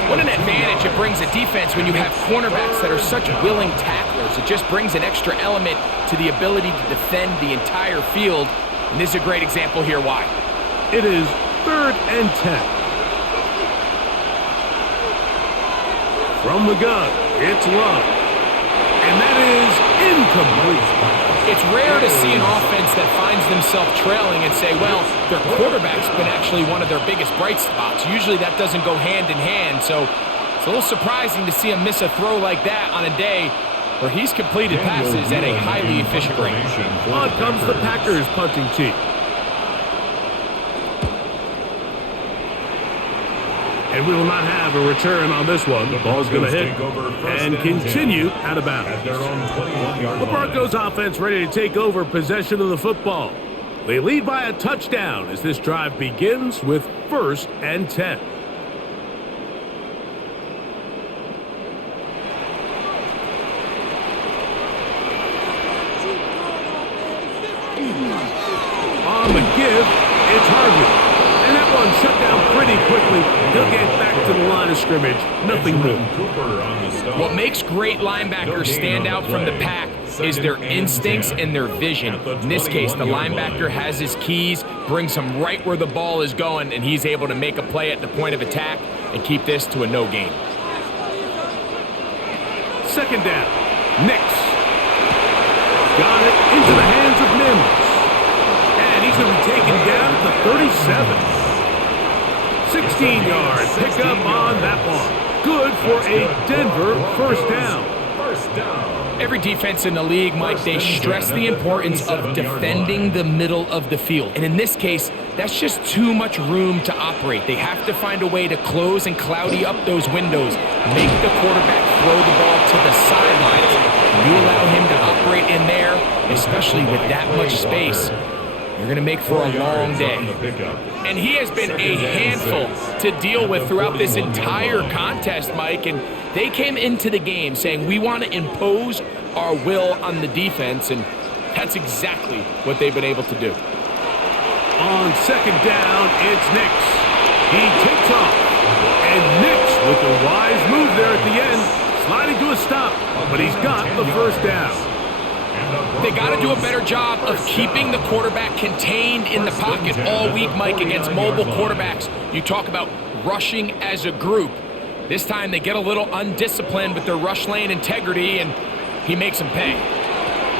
What an advantage it brings a defense when you have cornerbacks that are such willing tacklers. It just brings an extra element to the ability to defend the entire field. And this is a great example here why. It is 3rd and 10. From the gun, it's Love. And that is incomplete. It's rare to see an offense that finds themselves trailing and say, well, their quarterback's been actually one of their biggest bright spots. Usually that doesn't go hand in hand, so it's a little surprising to see him miss a throw like that on a day where he's completed passes at a highly efficient rate. On comes the Packers punting team. And we will not have a return on this one. The ball's going to hit and continue out of bounds. The Broncos offense ready to take over possession of the football. They lead by a touchdown as this drive begins with 1st and 10. On the give, it's Harvey. And that one shut down pretty quickly. He'll get back to the line of scrimmage. Nothing more. What makes great linebackers stand out from the pack is their instincts and their vision. In this case, the linebacker has his keys, brings him right where the ball is going, and he's able to make a play at the point of attack and keep this to a no gain. Second down. Nix. Got it into the hands of Mims. And he's going to be taken down at the 37. 16-yard pickup on that one. Good for a Denver first down. Every defense in the league, Mike, they stress the importance of defending the middle of the field. And in this case, that's just too much room to operate. They have to find a way to close and cloudy up those windows, make the quarterback throw the ball to the sidelines. You allow him to operate in there, especially with that much space, you're going to make for a long day. And he has been a handful to deal with throughout this entire contest, Mike. And they came into the game saying, we want to impose our will on the defense. And that's exactly what they've been able to do. On second down, it's Nix. He takes off. And Nix with a wise move there at the end, sliding to a stop. But he's got the first down. They got to do a better job of keeping the quarterback contained in the pocket all week, Mike, against mobile quarterbacks. You talk about rushing as a group. This time they get a little undisciplined with their rush lane integrity, and he makes them pay.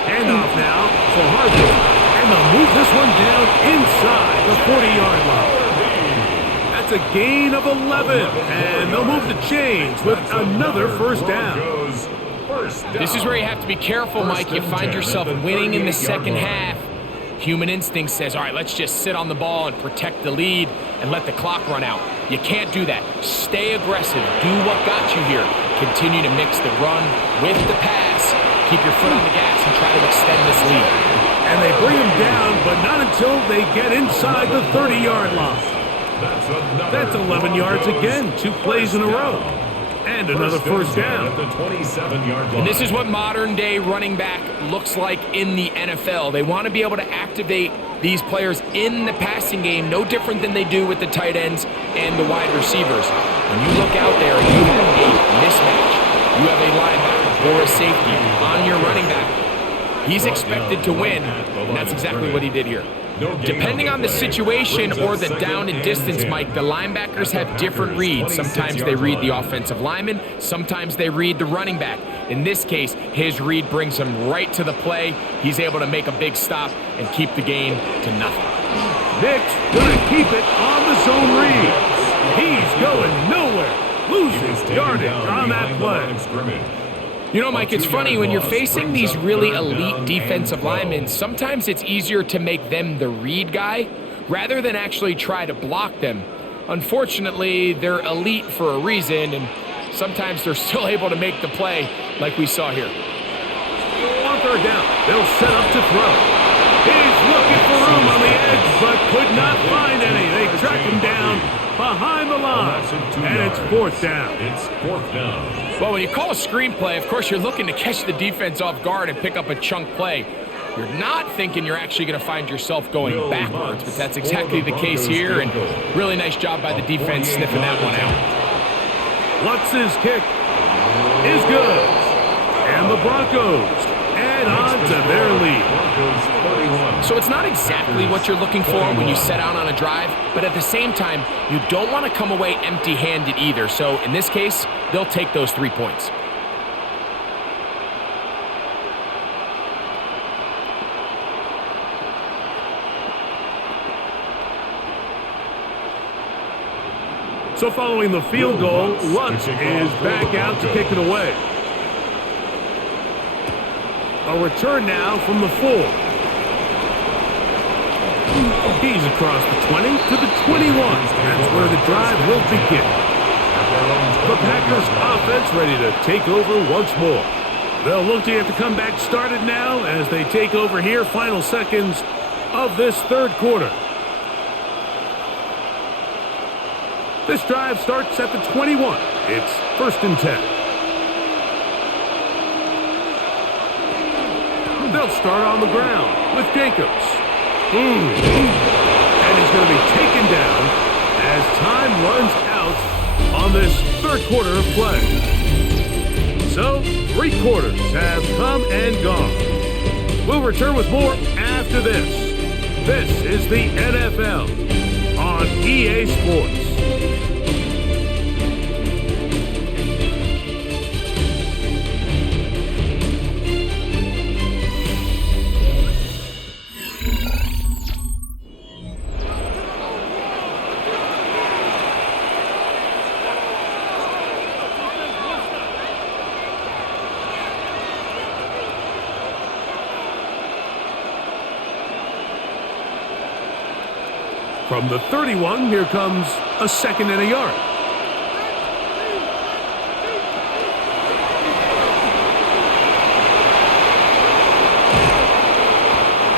Handoff now for Harvey. And they'll move this one down inside the 40-yard line. That's a gain of 11. And they'll move the chains with another first down. This is where you have to be careful, Mike. You find yourself winning in the second half. Human instinct says, all right, let's just sit on the ball and protect the lead and let the clock run out. You can't do that. Stay aggressive. Do what got you here. Continue to mix the run with the pass. Keep your foot on the gas and try to extend this lead. And they bring him down, but not until they get inside the 30-yard line. That's 11 yards again, 2 plays in a row. And another first down. At the 27-yard line. And this is what modern-day running back looks like in the NFL. They want to be able to activate these players in the passing game, no different than they do with the tight ends and the wide receivers. When you look out there and you have a mismatch, you have a linebacker or a safety on your running back, he's expected to win, and that's exactly what he did here. Depending on the situation or the down and distance, Mike, the linebackers have different reads. Sometimes they read the offensive lineman, sometimes they read the running back. In this case, his read brings him right to the play. He's able to make a big stop and keep the game to nothing. Nick's gonna keep it on the zone read. He's going nowhere. Loses yardage on that play. You know, Mike, it's funny, when you're facing these really elite defensive linemen, sometimes it's easier to make them the read guy rather than actually try to block them. Unfortunately, they're elite for a reason, and sometimes they're still able to make the play like we saw here. On third down, they'll set up to throw. He's looking for room on the edge, but could not find any. They track him down behind the line, and it's fourth down. It's fourth down. Well, when you call a screenplay, of course, you're looking to catch the defense off guard and pick up a chunk play. You're not thinking you're actually going to find yourself going backwards, but that's exactly the case here, and really nice job by the defense sniffing that one out. Lutz's kick is good, and the Broncos add on to their lead. So it's not exactly what you're looking for when you set out on a drive, but at the same time, you don't want to come away empty-handed either. So in this case, they'll take those 3 points. So following the field goal, Lutz is back out to kick it away. A return now from the 4. He's across the 20 to the 21. That's where the drive will begin. The Packers offense ready to take over once more. They'll look to get the comeback started now as they take over here, final seconds of this third quarter. This drive starts at the 21. It's first and 10. They'll start on the ground with Jacobs. And he's going to be taken down as time runs out on this third quarter of play. So, 3 quarters have come and gone. We'll return with more after this. This is the NFL on EA Sports. From the 31, here comes a second and a yard.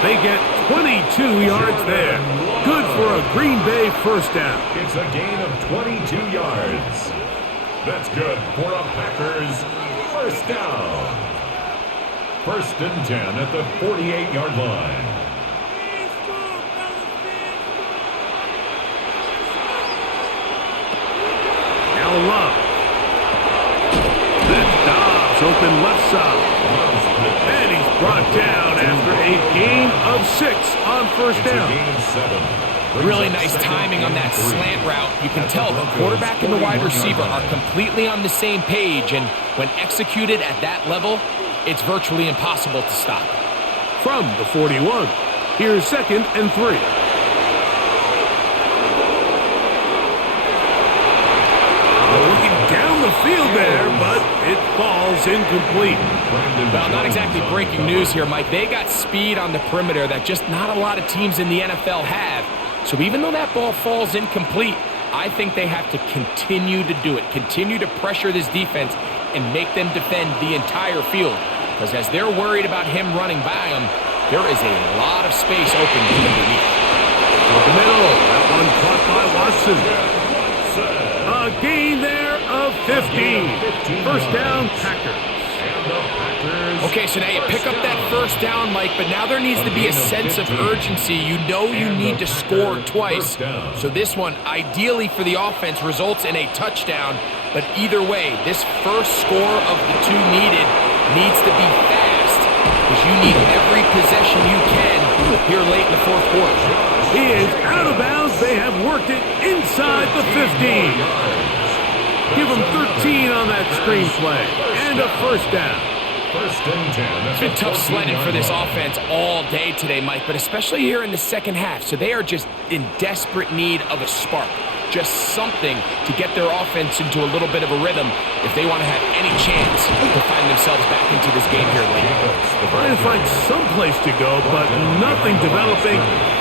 They get 22 yards there. Good for a Green Bay first down. It's a gain of 22 yards. That's good for a Packers first down. First and 10 at the 48-yard line. Love. That's Dobbs open left side. And he's brought down after a gain of 6 on first down. Really nice timing on that slant route. You can tell the quarterback and the wide receiver are completely on the same page, and when executed at that level, it's virtually impossible to stop. From the 41, here's second and 3. Field there, but it falls incomplete. Well, not exactly breaking news here, Mike. They got speed on the perimeter that just not a lot of teams in the NFL have. So even though that ball falls incomplete, I think they have to continue to do it, continue to pressure this defense and make them defend the entire field. Because as they're worried about him running by them, there is a lot of space open underneath. In the middle, that one caught by Watson. A gain there of the 15. First down, Packers. Okay, so now you pick up that first down, Mike, but now there needs to be a sense of urgency. You know you need to score twice. So this one, ideally for the offense, results in a touchdown. But either way, this first score of the two needed needs to be fast because you need every possession you can here late in the fourth quarter. He is out of bounds. They have worked it inside the 15. Give him 13 on that screenplay and a first down. First and 10. It's been tough sledding for this offense all day today, Mike, but especially here in the second half. So they are just in desperate need of a spark, just something to get their offense into a little bit of a rhythm if they want to have any chance to find themselves back into this game here late. Trying to find some place to go, but nothing developing.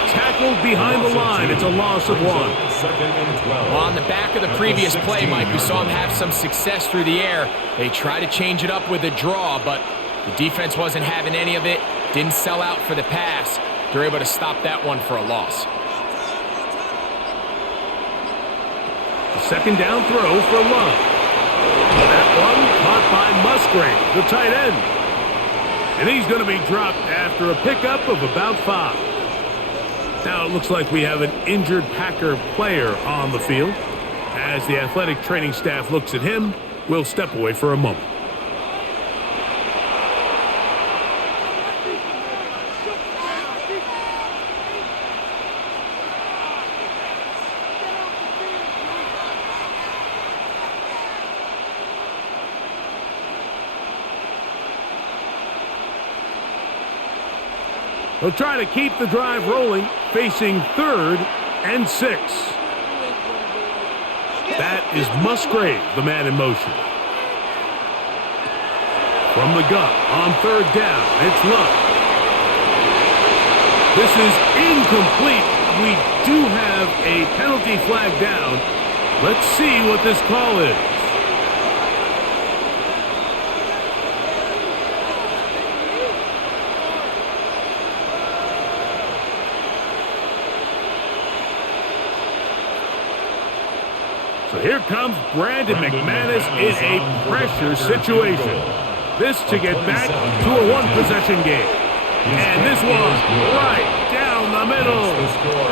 Tackled behind the line. It's a loss of 1. Second and 12. Well, on the back of the previous play, Mike, we saw him have some success through the air. They tried to change it up with a draw, but the defense wasn't having any of it. Didn't sell out for the pass. They're able to stop that one for a loss. The second down throw for Love. That one caught by Musgrave, the tight end. And he's going to be dropped after a pickup of about 5. Now it looks like we have an injured Packer player on the field. As the athletic training staff looks at him, we'll step away for a moment. They'll try to keep the drive rolling, facing 3rd and 6. That is Musgrave, the man in motion. From the gun on 3rd down, it's Love. This is incomplete. We do have a penalty flag down. Let's see what this call is. So here comes Brandon McManus in a pressure situation. This to get back to a one-possession game. And this one right down the middle.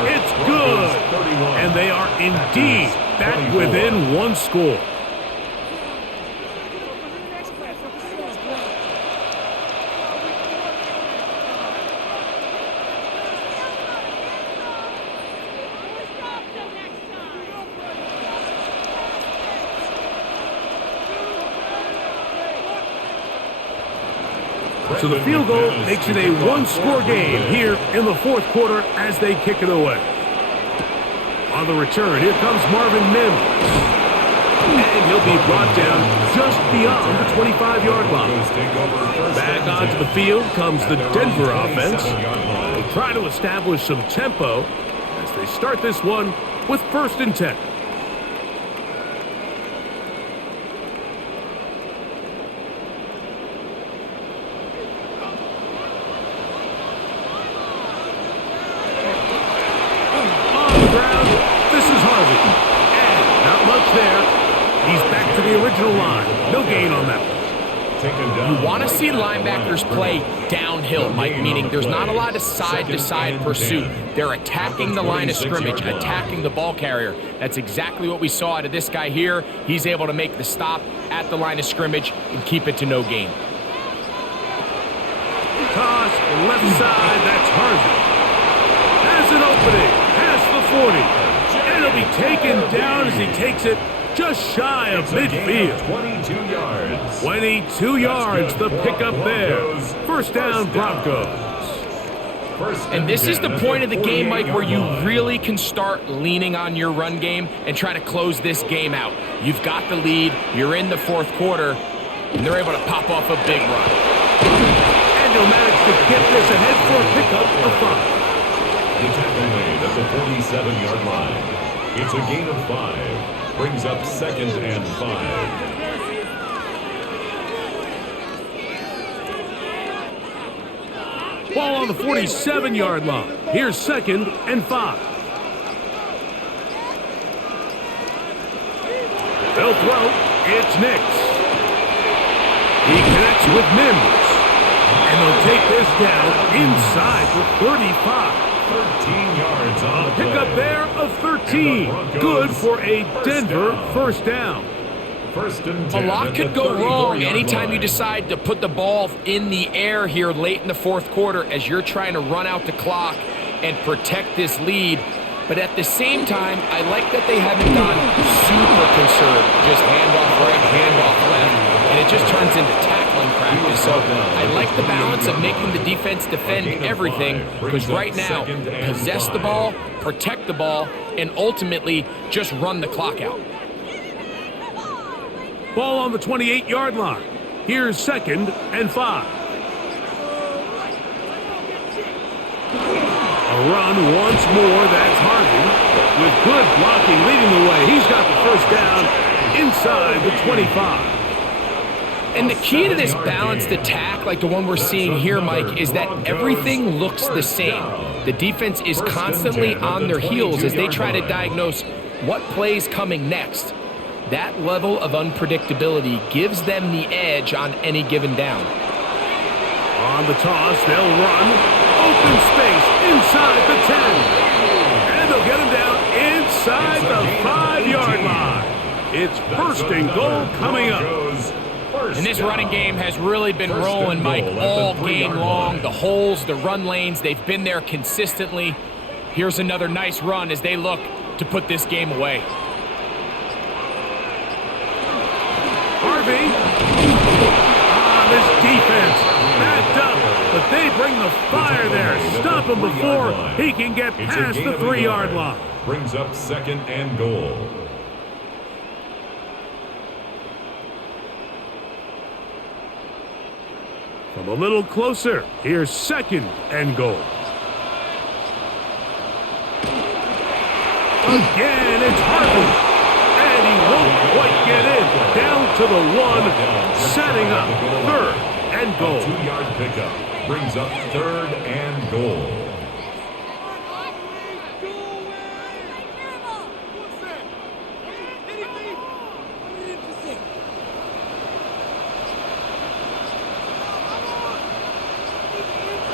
It's good. And they are indeed back within one score. So the field goal makes it a one-score game here in the fourth quarter as they kick it away. On the return, here comes Marvin Mims. And he'll be brought down just beyond the 25-yard line. Back onto the field comes the Denver offense. They'll try to establish some tempo as they start this one with 1st and 10. The original line. No gain on that one. You want to see linebackers play downhill, Mike, meaning there's not a lot of side-to-side pursuit. They're attacking the line of scrimmage, attacking the ball carrier. That's exactly what we saw out of this guy here. He's able to make the stop at the line of scrimmage and keep it to no gain. Toss left side, that's Harvey. Has an opening, past the 40. And it'll be taken down as he takes it just shy of midfield. 22 yards. 22 yards, the pickup there. First down, Broncos. And this is the point of the game, Mike, where you really can start leaning on your run game and try to close this game out. You've got the lead, you're in the fourth quarter, and they're able to pop off a big run. And they'll manage to get this ahead for a pickup of 5. The tackle made at the 47-yard line. It's a gain of 5. Brings up 2nd and 5. Ball on the 47-yard line. Here's 2nd and 5. They'll throw, It's Nix. He connects with Mims. And they'll take this down inside the 35. 13 yards on the Pick up play. there of 13. Good for a Denver first down. First and A 10 lot at could the go wrong 34-yard anytime line. you decide to put the ball in the air here late in the fourth quarter as you're trying to run out the clock and protect this lead. But at the same time, I like that they haven't gone super conservative. Just handoff right, handoff left, and it just turns into tackling practice. So I like the balance of making the defense defend everything, because right now, possess the ball, protect the ball, and ultimately just run the clock out. Ball on the 28-yard line. Here's 2nd and 5. A run once more, that's Harvey. With good blocking leading the way. He's got the first down inside the 25. And the key to this balanced attack, like the one we're seeing here, Mike, is that everything looks the same. The defense is constantly on their heels as they try to diagnose what play's coming next. That level of unpredictability gives them the edge on any given down. On the toss, they'll run. Open space inside the 10. And they'll get him down inside the 5-yard line. It's first and goal coming up. And this running game has really been rolling, Mike, all game long. The holes, the run lanes, they've been there consistently. Here's another nice run as they look to put this game away. Harvey. This defense backed up, but they bring the fire there. Stop him before he can get past the 3-yard line. Brings up 2nd and goal. From a little closer, here's 2nd and goal. Again, it's Harvey. And he won't quite get in. Down to the 1, setting up 3rd and goal. 2-yard pickup brings up 3rd and goal.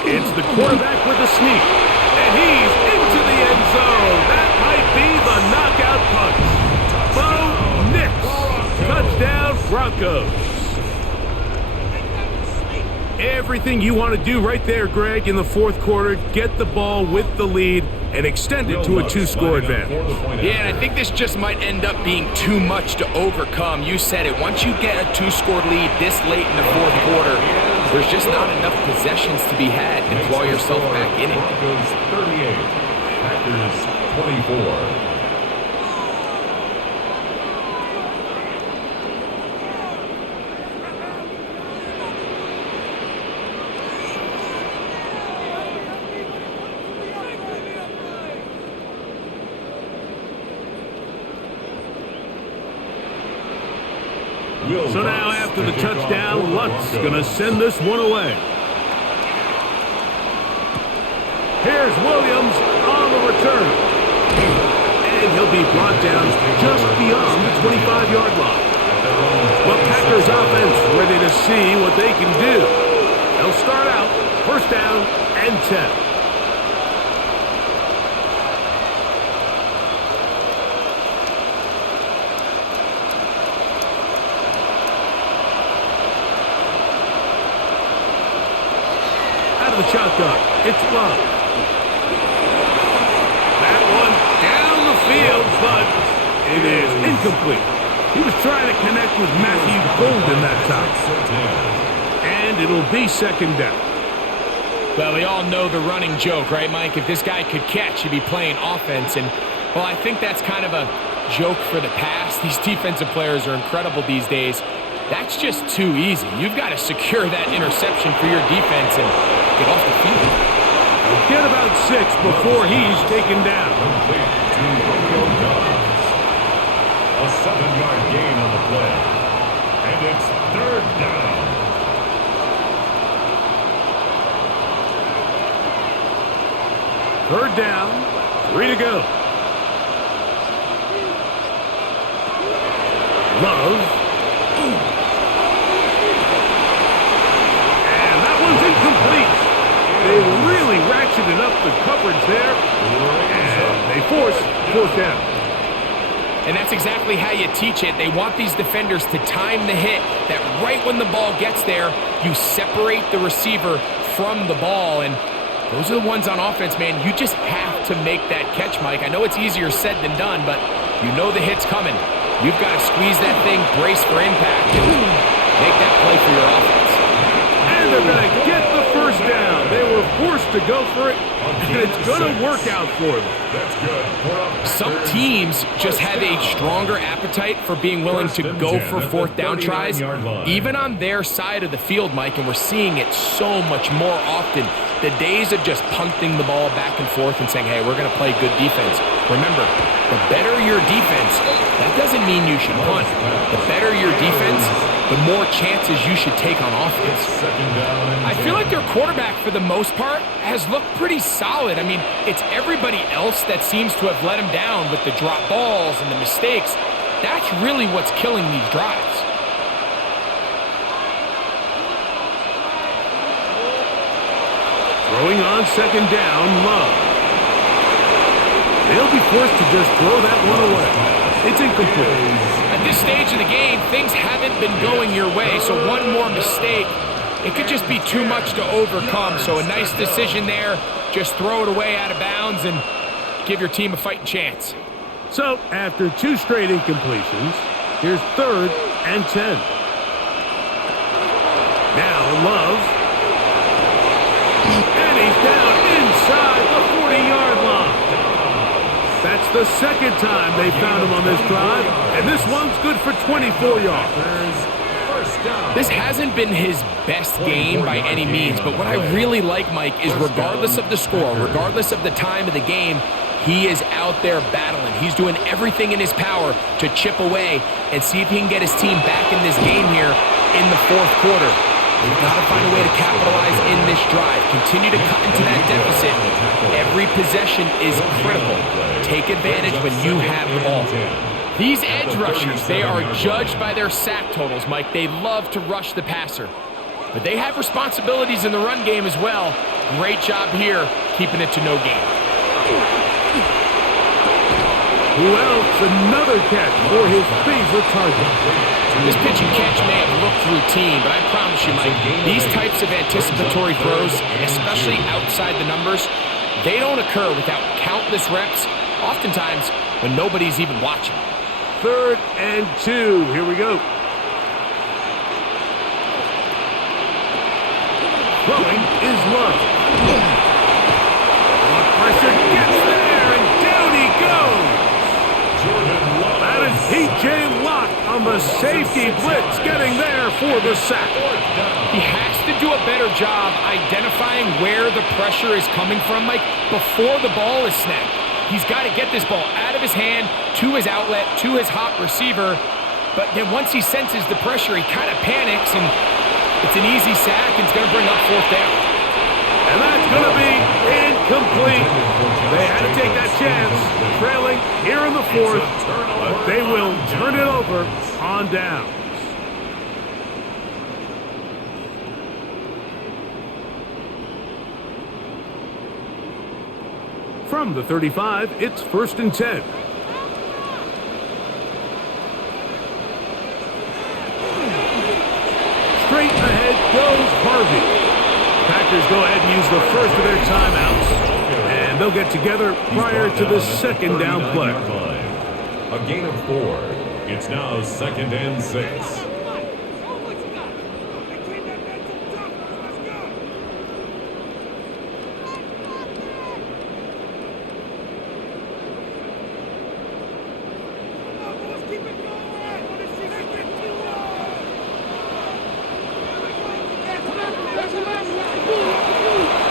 It's the quarterback with the sneak. And he's into the end zone. That might be the knockout punch. Bo Nix. Touchdown, Broncos. Everything you want to do right there, Greg, in the fourth quarter. Get the ball with the lead and extend it to a 2-score advantage. Yeah, and I think this just might end up being too much to overcome. You said it. Once you get a 2-score lead this late in the fourth quarter, there's just not enough possessions to be had to claw yourself back in it. Broncos 38, Packers 24. So now after the touchdown, Lutt's going to send this one away. Here's Williams on the return. And he'll be brought down just beyond the 25-yard line. The Packers offense ready to see what they can do. They'll start out first down and 10. The shotgun. It's Love. That one down the field, but it is incomplete. He was trying to connect with Matthew Golden that time. And it'll be 2nd down. Well, we all know the running joke, right, Mike? If this guy could catch, he'd be playing offense. And, well, I think that's kind of a joke for the past. These defensive players are incredible these days. That's just too easy. You've got to secure that interception for your defense and get off the field. He'll get about 6 before he's taken down. A 7-yard gain on the play. And it's 3rd down. Third down, 3 to go. Love the coverage there. And they force fourth down. And that's exactly how you teach it. They want these defenders to time the hit, that right when the ball gets there, you separate the receiver from the ball. And those are the ones on offense, man. You just have to make that catch, Mike. I know it's easier said than done, but you know the hit's coming. You've got to squeeze that thing, brace for impact, and make that play for your offense. And they're going to get the first down. They were forced to go for it, and it's going to work out for them. That's good. Some teams just have a stronger appetite for being willing to go for fourth down tries, even on their side of the field, Mike, and we're seeing it so much more often. The days of just punting the ball back and forth and saying, hey, we're going to play good defense. Remember, the better your defense, that doesn't mean you should punt. The better your defense, the more chances you should take on offense. I feel like their quarterback, for the most part, has looked pretty solid. I mean, it's everybody else that seems to have let him down with the drop balls and the mistakes. That's really what's killing these drives. Throwing on second down, Love. They'll be forced to just throw that one away. It's incomplete. At this stage of the game, things haven't been going your way, so one more mistake, it could just be too much to overcome. So a nice decision there. Just throw it away out of bounds and give your team a fighting chance. So, after two straight incompletions, here's 3rd and 10. Now, Love. And he's down inside the 40-yard line. That's the second time they found him on this drive, and this one's good for 24 yards. This hasn't been his best game by any means, but what I really like, Mike, is regardless of the score, regardless of the time of the game, he is out there battling. He's doing everything in his power to chip away and see if he can get his team back in this game here in the 4th quarter. We've got to find a way to capitalize in this drive. Continue to cut into that deficit. Every possession is critical. Take advantage when you have the ball. These edge rushers, they are judged by their sack totals, Mike. They love to rush the passer. But they have responsibilities in the run game as well. Great job here, keeping it to no gain. Who else? Another catch for his favorite target. This pitch and catch may have looked routine, but I promise you, Mike, these types of anticipatory throws, especially outside the numbers, they don't occur without countless reps, oftentimes when nobody's even watching. 3rd and 2. Here we go. Throwing is Love. Pressure gets there, and down he goes. That is P.J. Locke on the safety blitz, getting there for the sack. He has to do a better job identifying where the pressure is coming from, Mike, before the ball is snapped. He's got to get this ball out of his hand, to his outlet, to his hot receiver. But then once he senses the pressure, he kind of panics, and it's an easy sack, and it's going to bring up 4th down. And that's going to be incomplete. They had to take that chance, trailing here in the 4th, but they will turn it over on downs. From the 35, it's 1st and 10. Straight ahead goes Harvey. Packers go ahead and use the first of their timeouts, and they'll get together prior to the second down play. A gain of 4. It's now 2nd and 6.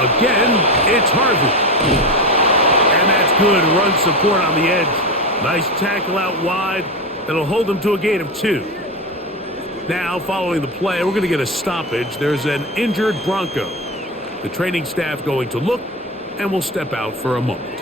Again, it's Harvey. And that's good run support on the edge. Nice tackle out wide. That'll hold them to a gain of 2. Now, following the play, we're going to get a stoppage. There's an injured Bronco. The training staff going to look, and will step out for a moment.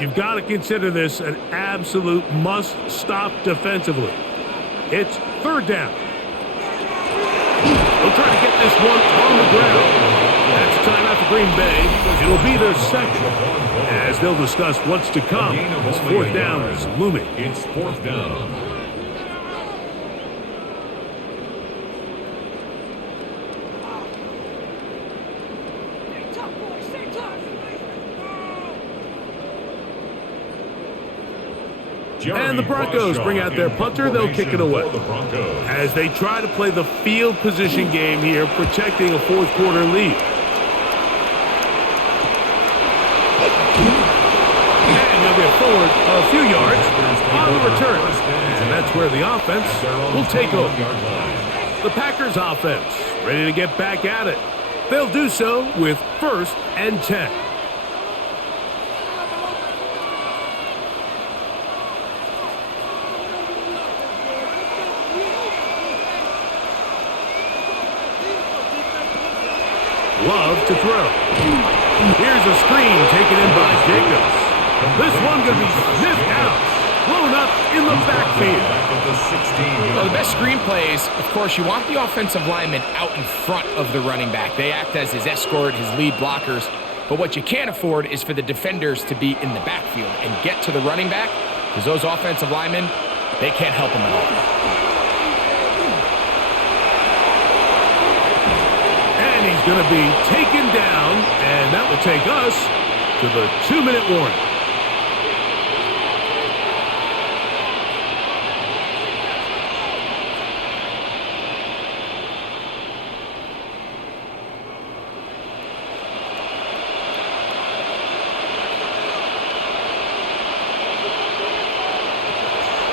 You've got to consider this an absolute must-stop defensively. It's third down. They'll try to get this one on the ground. That's a timeout for Green Bay. It'll be their second. As they'll discuss what's to come, this fourth down is looming. It's fourth down. And the Broncos bring out their punter. They'll kick it away. As they try to play the field position game here, protecting a fourth quarter lead. And they'll get forward a few yards on the return. And that's where the offense will take over. The Packers offense ready to get back at it. They'll do so with 1st and 10. Love to throw. Here's a screen taken in by Jacobs. This one going to be sniffed out. Blown up in the backfield. Well, the best screen plays, of course, you want the offensive lineman out in front of the running back. They act as his escort, his lead blockers. But what you can't afford is for the defenders to be in the backfield and get to the running back, because those offensive linemen, they can't help him at all. He's going to be taken down, and that will take us to the 2-minute warning.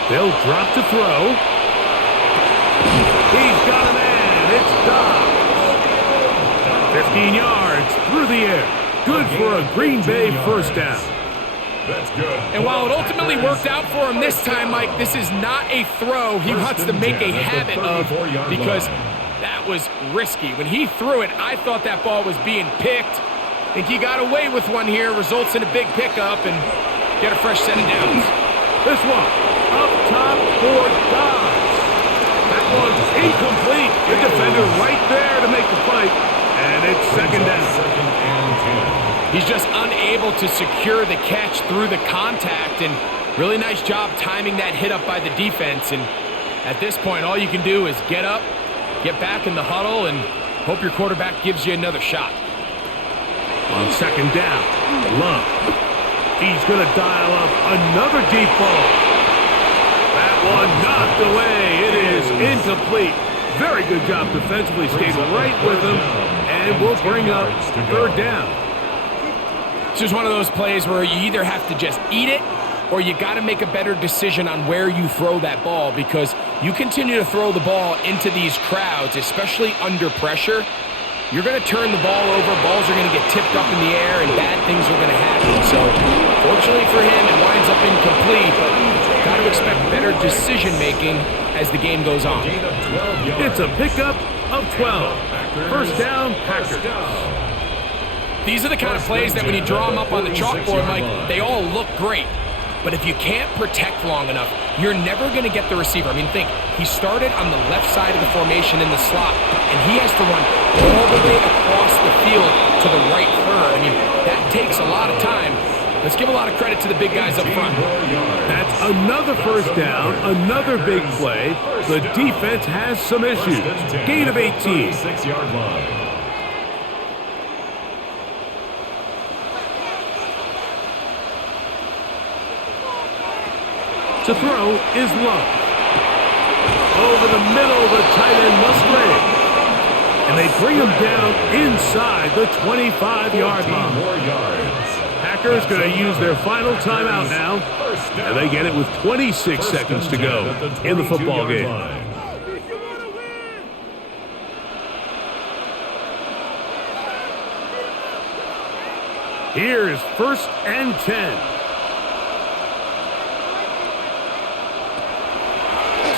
They'll drop to throw. He's got a man. It's Dobbs. 15 yards through the air. Good for a Green Bay first down. That's good. And while it ultimately worked out for him this time, Mike, this is not a throw he wants to make a habit of, because that was risky. When he threw it, I thought that ball was being picked. I think he got away with one here, results in a big pickup, and get a fresh set of downs. This one up top for Dobbs. That one's incomplete. The defender right there to make the fight. And it's second down. He's just unable to secure the catch through the contact, and really nice job timing that hit up by the defense. And at this point, all you can do is get up, get back in the huddle, and hope your quarterback gives you another shot. On second down, Love. He's going to dial up another deep ball. That one knocked away. It is incomplete. Very good job defensively, stayed right with him, and we'll bring up third down. It's just one of those plays where you either have to just eat it, or you got to make a better decision on where you throw that ball, because you continue to throw the ball into these crowds, especially under pressure, you're going to turn the ball over, balls are going to get tipped up in the air, and bad things are going to happen. So, fortunately for him, it winds up incomplete, but got to expect better decision-making as the game goes on. It's a pickup of 12. First down, Packers. These are the kind of plays that when you draw them up on the chalkboard, Mike, they all look great. But if you can't protect long enough, you're never going to get the receiver. I mean, think, he started on the left side of the formation in the slot, and he has to run all the way across the field to the right third. I mean, that takes a lot of time. Let's give a lot of credit to the big guys up front. That's another first down, another big play. The defense has some issues. Gain of 18. 6-yard line. To throw is Love. Over the middle, the tight end Musgrave. And they bring him down inside the 25-yard line. More yards. Packers going to use their final timeout now. And they get it with 26 seconds to go in the football game. Here's 1st and 10.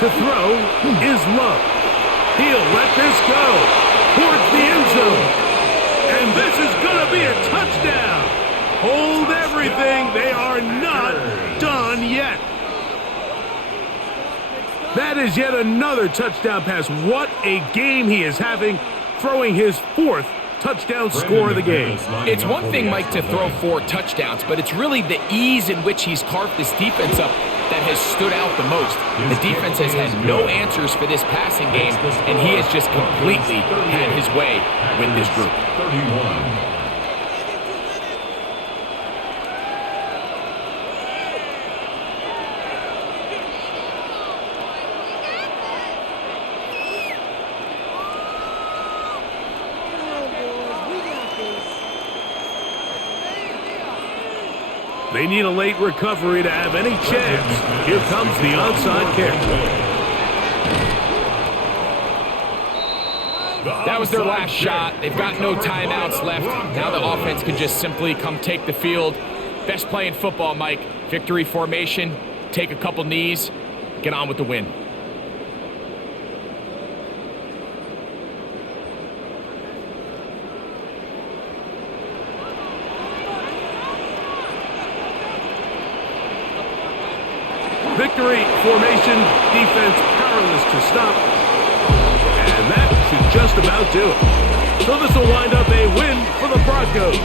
To throw is Love. He'll let this go towards the end zone. And this is going to be a touchdown. Hold every everything. They are not done yet. That is yet another touchdown pass. What a game he is having, throwing his 4th touchdown score of the game. It's one thing, Mike, to throw 4 touchdowns, but it's really the ease in which he's carved this defense up that has stood out the most. The defense has had no answers for this passing game, and he has just completely had his way with this group. 31. They need a late recovery to have any chance. Here comes the onside kick. That was their last shot. They've got no timeouts left. Now the offense can just simply come take the field. Best play in football, Mike. Victory formation, take a couple knees, get on with the win. Victory formation, defense powerless to stop. And that should just about do it. So this will wind up a win for the Broncos.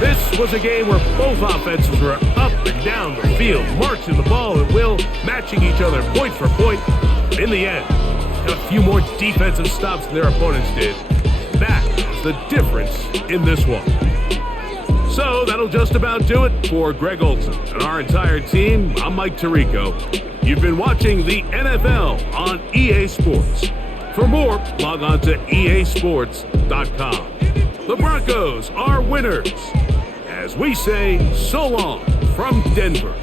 This was a game where both offenses were up and down the field, marching the ball at will, matching each other point for point. In the end, a few more defensive stops than their opponents did. That is the difference in this one. So that'll just about do it for Greg Olson and our entire team. I'm Mike Tirico. You've been watching the NFL on EA Sports. For more, log on to easports.com. The Broncos are winners. As we say, so long from Denver.